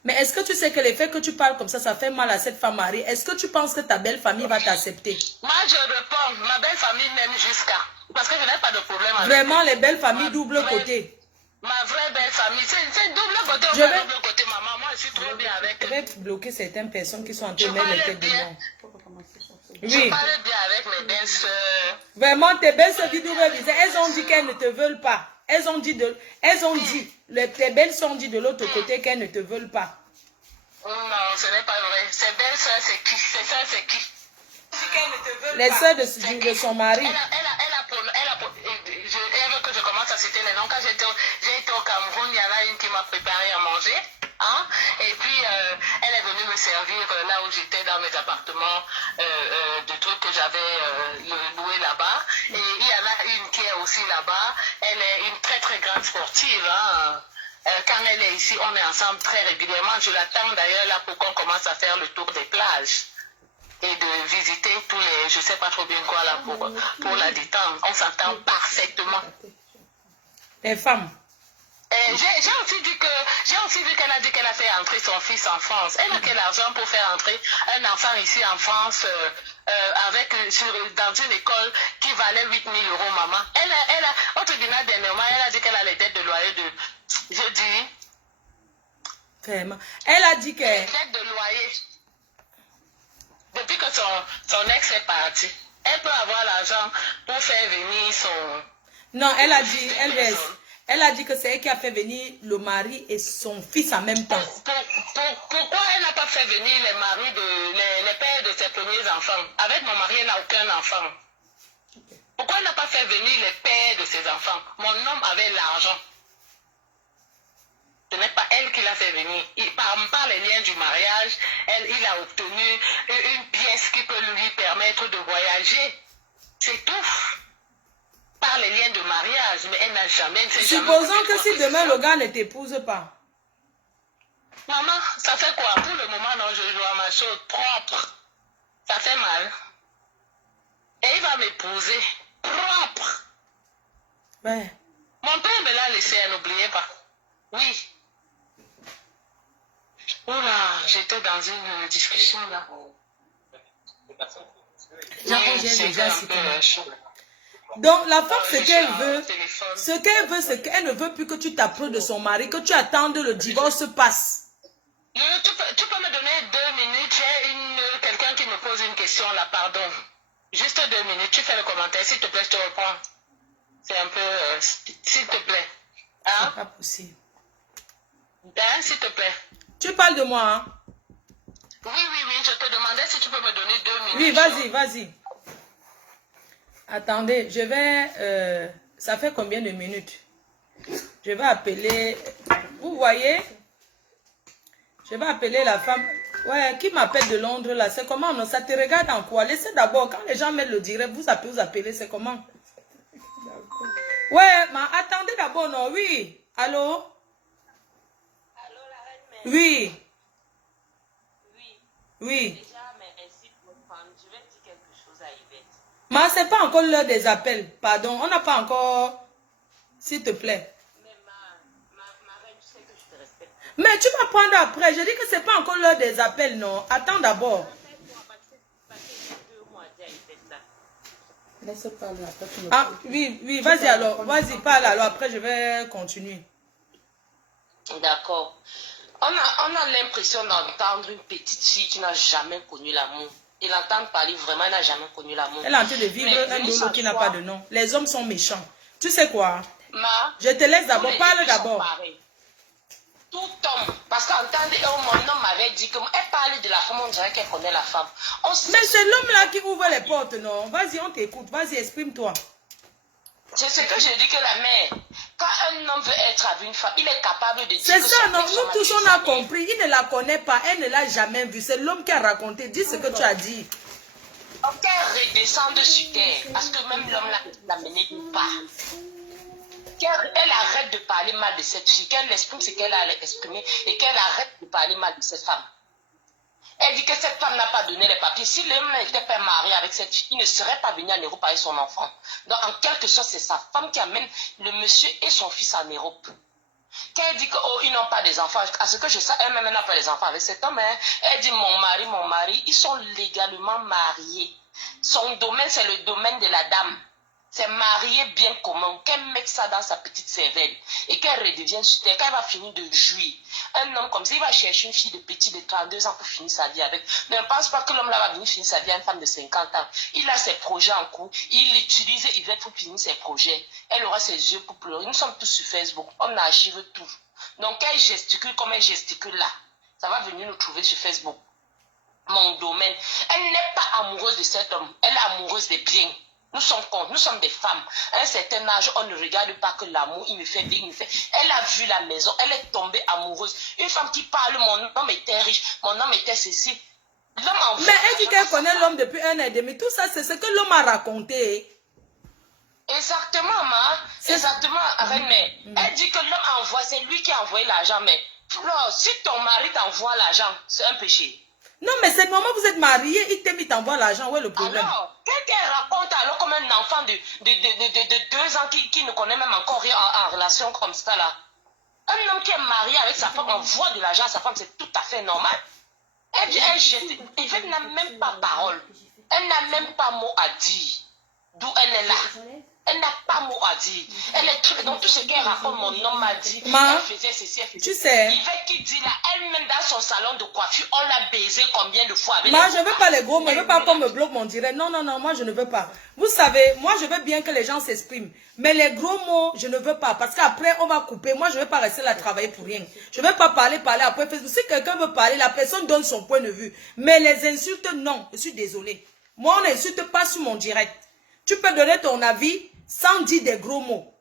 Mais est-ce que tu sais que le fait que tu parles comme ça fait mal à cette femme mariée? Est-ce que tu penses que ta belle famille va t'accepter? Moi, je réponds. Ma belle famille m'aime jusqu'à. Parce que je n'ai pas de problème avec vraiment, les belles familles double côté. Ma vraie belle famille, c'est double côté. Double côté, maman. Moi, je suis trop bien avec eux. Je vais bloquer certaines personnes qui sont en train de mettre les têtes du monde. Oui. Je parlais bien avec mes belles soeurs. Vraiment, tes belles soeurs qui doivent viser, elles ont dit qu'elles ne te veulent pas. Elles ont dit, tes belles soeurs ont dit de l'autre côté qu'elles ne te veulent pas. Non, ce n'est pas vrai. Ces belles soeurs, c'est qui? Ces soeurs, c'est qui? Les soeurs de son mari. Elle veut que je commence à citer les noms. Quand j'ai été au Cameroun, il y en a une qui m'a préparé à manger. Hein? Et puis, elle est venue me servir là où j'étais dans mes appartements de trucs que j'avais loués là-bas. Et il y en a une qui est aussi là-bas. Elle est une très très grande sportive. Hein? Quand elle est ici, on est ensemble très régulièrement. Je l'attends d'ailleurs là pour qu'on commence à faire le tour des plages. Et de visiter tous les, je sais pas trop bien quoi là pour la détendre. On s'entend parfaitement. Les femmes. J'ai aussi vu qu'elle a dit qu'elle a fait entrer son fils en France. Elle a quel argent pour faire entrer un enfant ici en France dans une école qui valait 8 000 €, maman. Au tribunal dernièrement, elle a dit qu'elle a les dettes de loyer de, je dis. Vraiment. Elle a dit que... Les dettes de loyer. Depuis que son ex est parti, elle peut avoir l'argent pour faire venir son... Non, elle a dit, elle a dit que c'est elle qui a fait venir le mari et son fils en même temps. Pourquoi elle n'a pas fait venir les pères de ses premiers enfants? Avec mon mari, elle n'a aucun enfant. Pourquoi elle n'a pas fait venir les pères de ses enfants? Mon homme avait l'argent. Ce n'est pas elle qui l'a fait venir. Par les liens du mariage, il a obtenu une pièce qui peut lui permettre de voyager. C'est tout. Par les liens de mariage, mais elle n'a jamais... Supposons que si demain le gars ne t'épouse pas. Maman, ça fait quoi? Pour le moment, non, je joue à ma chose propre. Ça fait mal. Et il va m'épouser. Propre. Ouais. Mon père me l'a laissé, n'oubliez pas. Oui. Oula, j'étais dans une discussion là. J'ai déjà cité. Donc la femme, ce qu'elle veut, c'est qu'elle ne veut plus que tu t'approches de son mari, que tu attendes le divorce passe. Tu peux me donner 2 minutes, j'ai quelqu'un qui me pose une question là, pardon. Juste 2 minutes, tu fais le commentaire, s'il te plaît, je te reprends. C'est un peu, s'il te plaît. Hein? C'est pas possible. Hein, s'il te plaît. Tu parles de moi, hein? Oui, je te demandais si tu peux me donner 2 minutes. Oui, vas-y. Attendez, je vais... ça fait combien de minutes? Je vais appeler... Vous voyez? Je vais appeler la femme... Ouais, qui m'appelle de Londres là? C'est comment? Non, ça te regarde en quoi? Laissez d'abord, quand les gens mettent le direct, vous appelez, c'est comment? Ouais, mais attendez d'abord, non? Oui. Allô? Allô, la reine mère? Oui. Déjà, merci pour prendre. Je vais dire quelque chose à Yvette. Mais c'est pas encore l'heure des appels. Pardon, on n'a pas encore... S'il te plaît. Mais ma reine, tu sais que je te respecte. Mais tu vas prendre après. Je dis que c'est pas encore l'heure des appels, non. Attends d'abord. Laisse parler après. Ah, oui, vas-y alors. Vas-y, parle alors. Après, je vais continuer. D'accord. On a l'impression d'entendre une petite fille qui n'a jamais connu l'amour. Et l'entendre parler, vraiment, elle n'a jamais connu l'amour. Elle est en train de vivre un boulot qui n'a pas de nom. Les hommes sont méchants. Tu sais quoi? Ma, je te laisse d'abord. Parle d'abord. Tout l'homme. Parce qu'entendez, mon homme m'avait dit qu'elle parle de la femme, on dirait qu'elle connaît la femme. Mais c'est l'homme là qui ouvre les portes, non? Vas-y, on t'écoute. Vas-y, exprime-toi. C'est ce que je dis que la mère, quand un homme veut être avec une femme, il est capable de dire. C'est ça, non? Nous tous, on a compris. Il ne la connaît pas, elle ne l'a jamais vue. C'est l'homme qui a raconté. Dis ce que tu as dit. Donc qu'elle redescende sur terre, parce que même l'homme l'a mené pas. Qu'elle arrête de parler mal de cette fille, qu'elle exprime ce qu'elle a exprimé et qu'elle arrête de parler mal de cette femme. Elle dit que cette femme n'a pas donné les papiers. Si l'homme n'était pas marié avec cette fille, il ne serait pas venu en Europe avec son enfant. Donc, en quelque sorte, c'est sa femme qui amène le monsieur et son fils en Europe. Quand elle dit qu'ils n'ont pas des enfants, à ce que je sais, elle-même n'a pas des enfants avec cet homme. Hein. Elle dit, mon mari, ils sont légalement mariés. Son domaine, c'est le domaine de la dame. C'est marié bien commun, qu'elle mette ça dans sa petite cervelle et qu'elle redevienne sur terre, qu'elle va finir de jouir. Un homme comme ça, il va chercher une fille de petit de 32 ans pour finir sa vie avec. Ne pense pas que l'homme là va venir finir sa vie avec une femme de 50 ans. Il a ses projets en cours, il utilise Yvette pour finir ses projets. Elle aura ses yeux pour pleurer. Nous sommes tous sur Facebook, on archive tout. Donc elle gesticule comme elle gesticule là. Ça va venir nous trouver sur Facebook. Mon domaine. Elle n'est pas amoureuse de cet homme, elle est amoureuse des biens. Nous sommes des femmes. À un certain âge, on ne regarde pas que l'amour, il me fait bien, il me fait. Elle a vu la maison, elle est tombée amoureuse. Une femme qui parle, mon homme était riche, mon homme était ceci. Mais elle dit qu'elle connaît l'homme depuis 1 an et demi. Tout ça, c'est ce que l'homme a raconté. Exactement, ma. Exactement, mais elle dit que l'homme envoie, c'est lui qui a envoyé l'argent. Mais Flore, si ton mari t'envoie l'argent, c'est un péché. Non, mais c'est le moment où vous êtes mariés, il t'aime, il t'envoie l'argent. Où est le problème? Alors, qu'elle raconte alors comme un enfant de 2 ans qui ne connaît même encore rien en relation comme ça là. Un homme qui est marié avec sa femme envoie de l'argent à sa femme, c'est tout à fait normal. Elle dit, elle n'a même pas parole. Elle n'a même pas mot à dire. D'où elle est là. Elle n'a pas mot à dire. Elle est dans tout ce qu'elle raconte, mon homme m'a dit. Elle faisait ceci, elle faisait. Tu sais. Yvette qui dit là, elle-même dans son salon de coiffure, on l'a baisé combien de fois avec Moi, je ne veux pas les gros mots, je ne veux pas qu'on me bloque mon direct. Non, non, non, moi, je ne veux pas. Vous savez, moi, je veux bien que les gens s'expriment. Mais les gros mots, je ne veux pas. Parce qu'après, on va couper. Moi, je ne veux pas rester là travailler pour rien. Je ne veux pas parler après. Si quelqu'un veut parler, la personne donne son point de vue. Mais les insultes, non. Je suis désolée. Moi, on n'insulte pas sur mon direct. Tu peux donner ton avis sans dire des gros mots.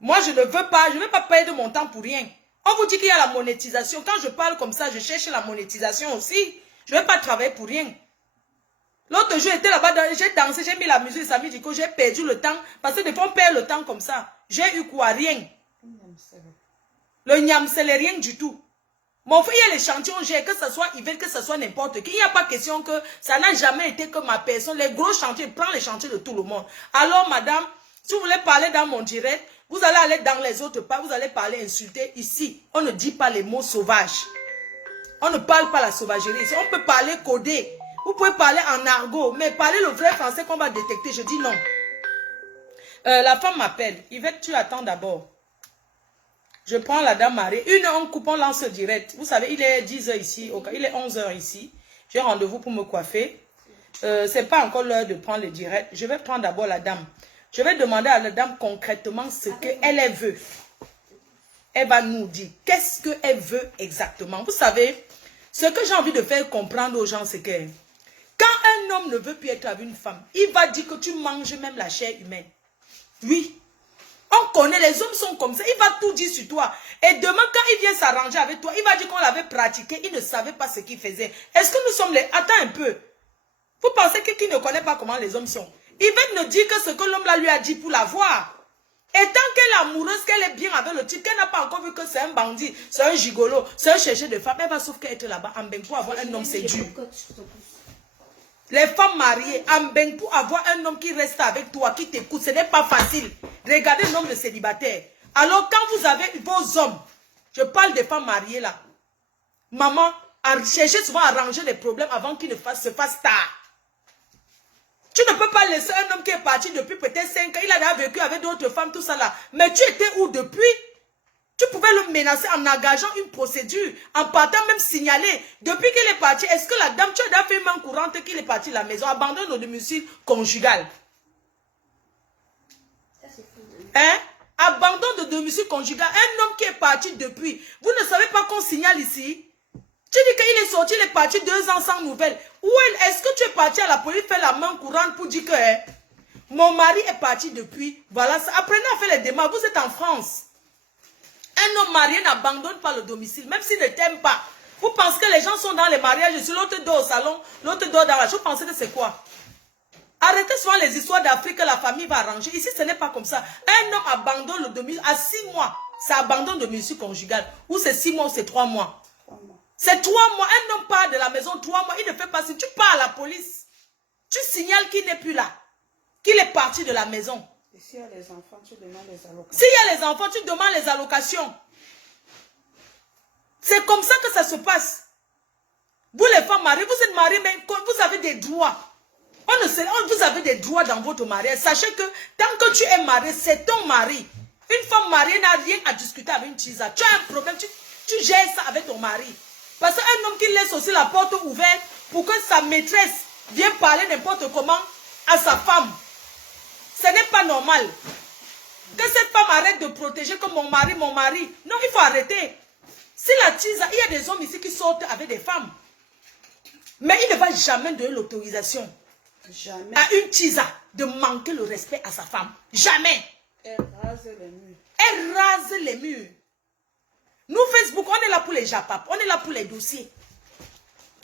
Moi, je ne veux pas perdre mon temps pour rien. On vous dit qu'il y a la monétisation. Quand je parle comme ça, je cherche la monétisation aussi. Je ne vais pas travailler pour rien. L'autre jour, j'étais là-bas, j'ai dansé, j'ai mis la musique, ça me dit que j'ai perdu le temps. Parce que des fois, on perd le temps comme ça. J'ai eu quoi? Rien. Le niam, c'est rien du tout. Mon frère, il y a les chantiers, que ce soit Yvette, que ce soit n'importe qui. Il n'y a pas question que ça n'a jamais été que ma personne. Les gros chantiers, prends les chantiers de tout le monde. Alors, madame, si vous voulez parler dans mon direct, vous allez aller dans les autres pas, vous allez parler insulter. Ici, on ne dit pas les mots sauvages. On ne parle pas la sauvagerie. Ici, on peut parler codé. Vous pouvez parler en argot, mais parler le vrai français qu'on va détecter. Je dis non. La femme m'appelle. Yvette, tu attends d'abord. Je prends la dame mariée. Une heure, on coupe, on lance direct. Vous savez, il est 10 h ici. Il est 11 h ici. J'ai rendez-vous pour me coiffer. Ce n'est pas encore l'heure de prendre le direct. Je vais prendre d'abord la dame. Je vais demander à la dame concrètement ce qu'elle veut. Elle va nous dire qu'est-ce qu'elle veut exactement. Vous savez, ce que j'ai envie de faire comprendre aux gens, c'est que quand un homme ne veut plus être avec une femme, il va dire que tu manges même la chair humaine. Oui. On connaît, les hommes sont comme ça. Il va tout dire sur toi. Et demain, quand il vient s'arranger avec toi, il va dire qu'on l'avait pratiqué. Il ne savait pas ce qu'il faisait. Est-ce que nous sommes les... Attends un peu. Vous pensez que qui ne connaît pas comment les hommes sont? Il va nous dire que ce que l'homme là lui a dit pour la voir. Et tant qu'elle est amoureuse, qu'elle est bien avec le type, qu'elle n'a pas encore vu que c'est un bandit, c'est un gigolo, c'est un chercheur de femmes, elle va sauf qu'elle être là-bas en Beng pour avoir un homme, c'est dur. Les femmes mariées, en Beng pour avoir un homme qui reste avec toi, qui t'écoute, ce n'est pas facile. Regardez un homme de célibataire. Alors quand vous avez vos hommes, je parle des femmes mariées là, maman, cherchez souvent à arranger les problèmes avant qu'il ne se fasse tard. Tu ne peux pas laisser un homme qui est parti depuis peut-être 5 ans, il a déjà vécu avec d'autres femmes, tout ça là. Mais tu étais où depuis? Tu pouvais le menacer en engageant une procédure, en partant même signaler. Depuis qu'il est parti, est-ce que la dame, tu as déjà fait main courante qu'il est parti de la maison, abandonne nos domiciles conjugal? Hein? Abandon de domicile conjugal. Un homme qui est parti depuis. Vous ne savez pas qu'on signale ici? Tu dis qu'il est sorti, il est parti 2 ans sans nouvelles. Où est-ce que tu es parti à la police faire la main courante pour dire que mon mari est parti depuis? Voilà ça. Apprenez à faire les démarches. Vous êtes en France. Un homme marié n'abandonne pas le domicile, même s'il ne t'aime pas. Vous pensez que les gens sont dans les mariages, si l'autre dort au salon, l'autre dort dans la chambre, vous pensez que c'est quoi? Arrêtez souvent les histoires d'Afrique que la famille va arranger. Ici, ce n'est pas comme ça. Un homme abandonne le domicile à 6 mois. C'est abandon de domicile conjugal. Ou c'est 6 mois ou c'est 3 mois. C'est 3 mois. Un homme part de la maison 3 mois. Il ne fait pas si tu pars à la police. Tu signales qu'il n'est plus là. Qu'il est parti de la maison. Et s'il y a les enfants, tu demandes les allocations. S'il y a les enfants, tu demandes les allocations. C'est comme ça que ça se passe. Vous les femmes mariées, vous êtes mariées, mais vous avez des droits. Vous avez des droits dans votre mariage. Sachez que tant que tu es marié, c'est ton mari. Une femme mariée n'a rien à discuter avec une chisa. Tu as un problème, tu gères ça avec ton mari. Parce qu'un homme qui laisse aussi la porte ouverte pour que sa maîtresse vienne parler n'importe comment à sa femme. Ce n'est pas normal. Que cette femme arrête de protéger comme mon mari. Non, il faut arrêter. Si la chisa, il y a des hommes ici qui sortent avec des femmes. Mais il ne va jamais donner l'autorisation à une chisa de manquer le respect à sa femme. Jamais. Elle rase les murs. Elle rase les murs. Nous, Facebook, on est là pour les japap. On est là pour les dossiers.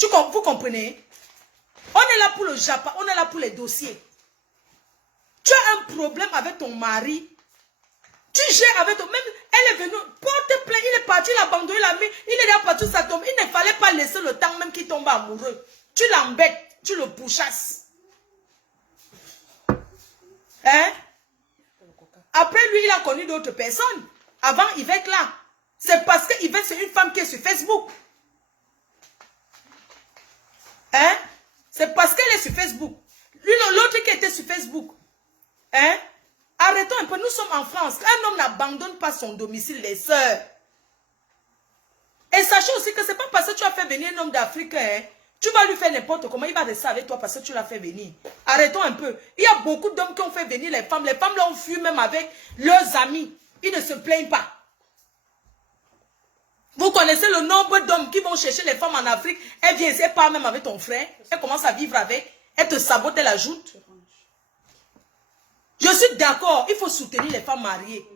Vous comprenez? On est là pour le japap. On est là pour les dossiers. Tu as un problème avec ton mari. Tu gères avec ton... Même, elle est venue, porte plainte, il est parti, il a abandonné la main, il est là partout, ça tombe. Il ne fallait pas laisser le temps même qu'il tombe amoureux. Tu l'embêtes, tu le pourchasses. Hein? Après lui, il a connu d'autres personnes. Avant, Yvette là. C'est parce que Yvette, c'est une femme qui est sur Facebook. Hein? C'est parce qu'elle est sur Facebook. Lui, l'autre qui était sur Facebook. Hein? Arrêtons un peu, nous sommes en France. Un homme n'abandonne pas son domicile, les sœurs. Et sachez aussi que ce n'est pas parce que tu as fait venir un homme d'Afrique, hein, tu vas lui faire n'importe comment, il va rester avec toi parce que tu l'as fait venir. Arrêtons un peu. Il y a beaucoup d'hommes qui ont fait venir les femmes. Les femmes l'ont fui même avec leurs amis. Ils ne se plaignent pas. Vous connaissez le nombre d'hommes qui vont chercher les femmes en Afrique. Elle vient, elle part même avec ton frère. Elle commence à vivre avec. Elle te sabote, elle ajoute. Je suis d'accord, il faut soutenir les femmes mariées.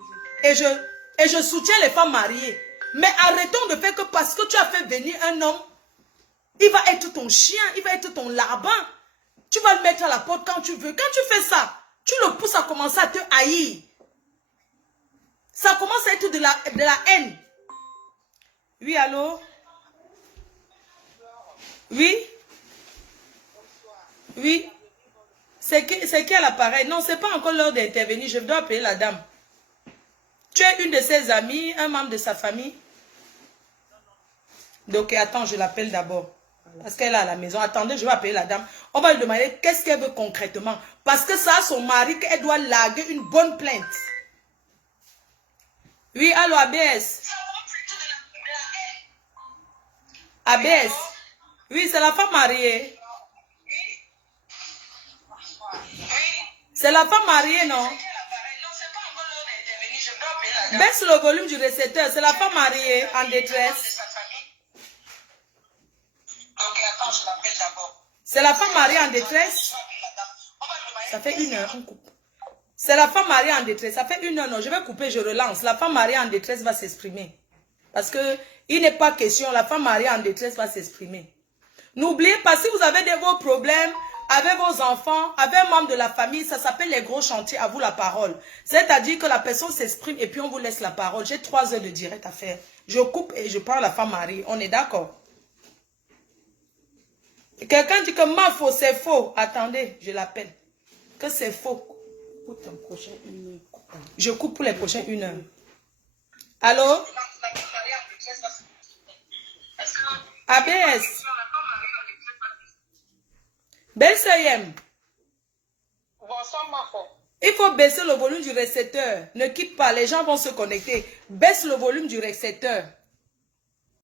Et je soutiens les femmes mariées. Mais arrêtons de faire que parce que tu as fait venir un homme, il va être ton chien, il va être ton larbin. Tu vas le mettre à la porte quand tu veux. Quand tu fais ça, tu le pousses à commencer à te haïr. Ça commence à être de la haine. Oui, allô? Oui? Oui? C'est qui à l'appareil? Non, ce n'est pas encore l'heure d'intervenir. Je dois appeler la dame. Tu es une de ses amies, un membre de sa famille? Donc, attends, je l'appelle d'abord. Parce qu'elle est à la maison. Attendez, je vais appeler la dame. On va lui demander qu'est-ce qu'elle veut concrètement. Parce que ça, son mari, qu'elle doit larguer une bonne plainte. Oui, allô, ABS? ABS? Oui, c'est la femme mariée. C'est la femme mariée, non? Baisse le volume du récepteur. C'est la femme mariée en détresse. C'est la femme mariée en détresse. Ça fait 1 heure, on coupe. C'est la femme mariée en détresse. Ça fait 1 heure, non, je vais couper, je relance. La femme mariée en détresse va s'exprimer. Parce que il n'est pas question, la femme mariée en détresse va s'exprimer. N'oubliez pas, si vous avez vos problèmes avec vos enfants, avec un membre de la famille, ça s'appelle les gros chantiers, à vous la parole. C'est-à-dire que la personne s'exprime et puis on vous laisse la parole. J'ai 3 heures de direct à faire. Je coupe et je prends la femme mariée. On est d'accord? Quelqu'un dit que ma faux, c'est faux. Attendez, je l'appelle. Que c'est faux. Pour ton prochain 1 heure. Je coupe pour les prochaines 1 heure. Allô? ABS. Belle-Sœur. Il faut baisser le volume du récepteur. Ne quitte pas, les gens vont se connecter. Baisse le volume du récepteur.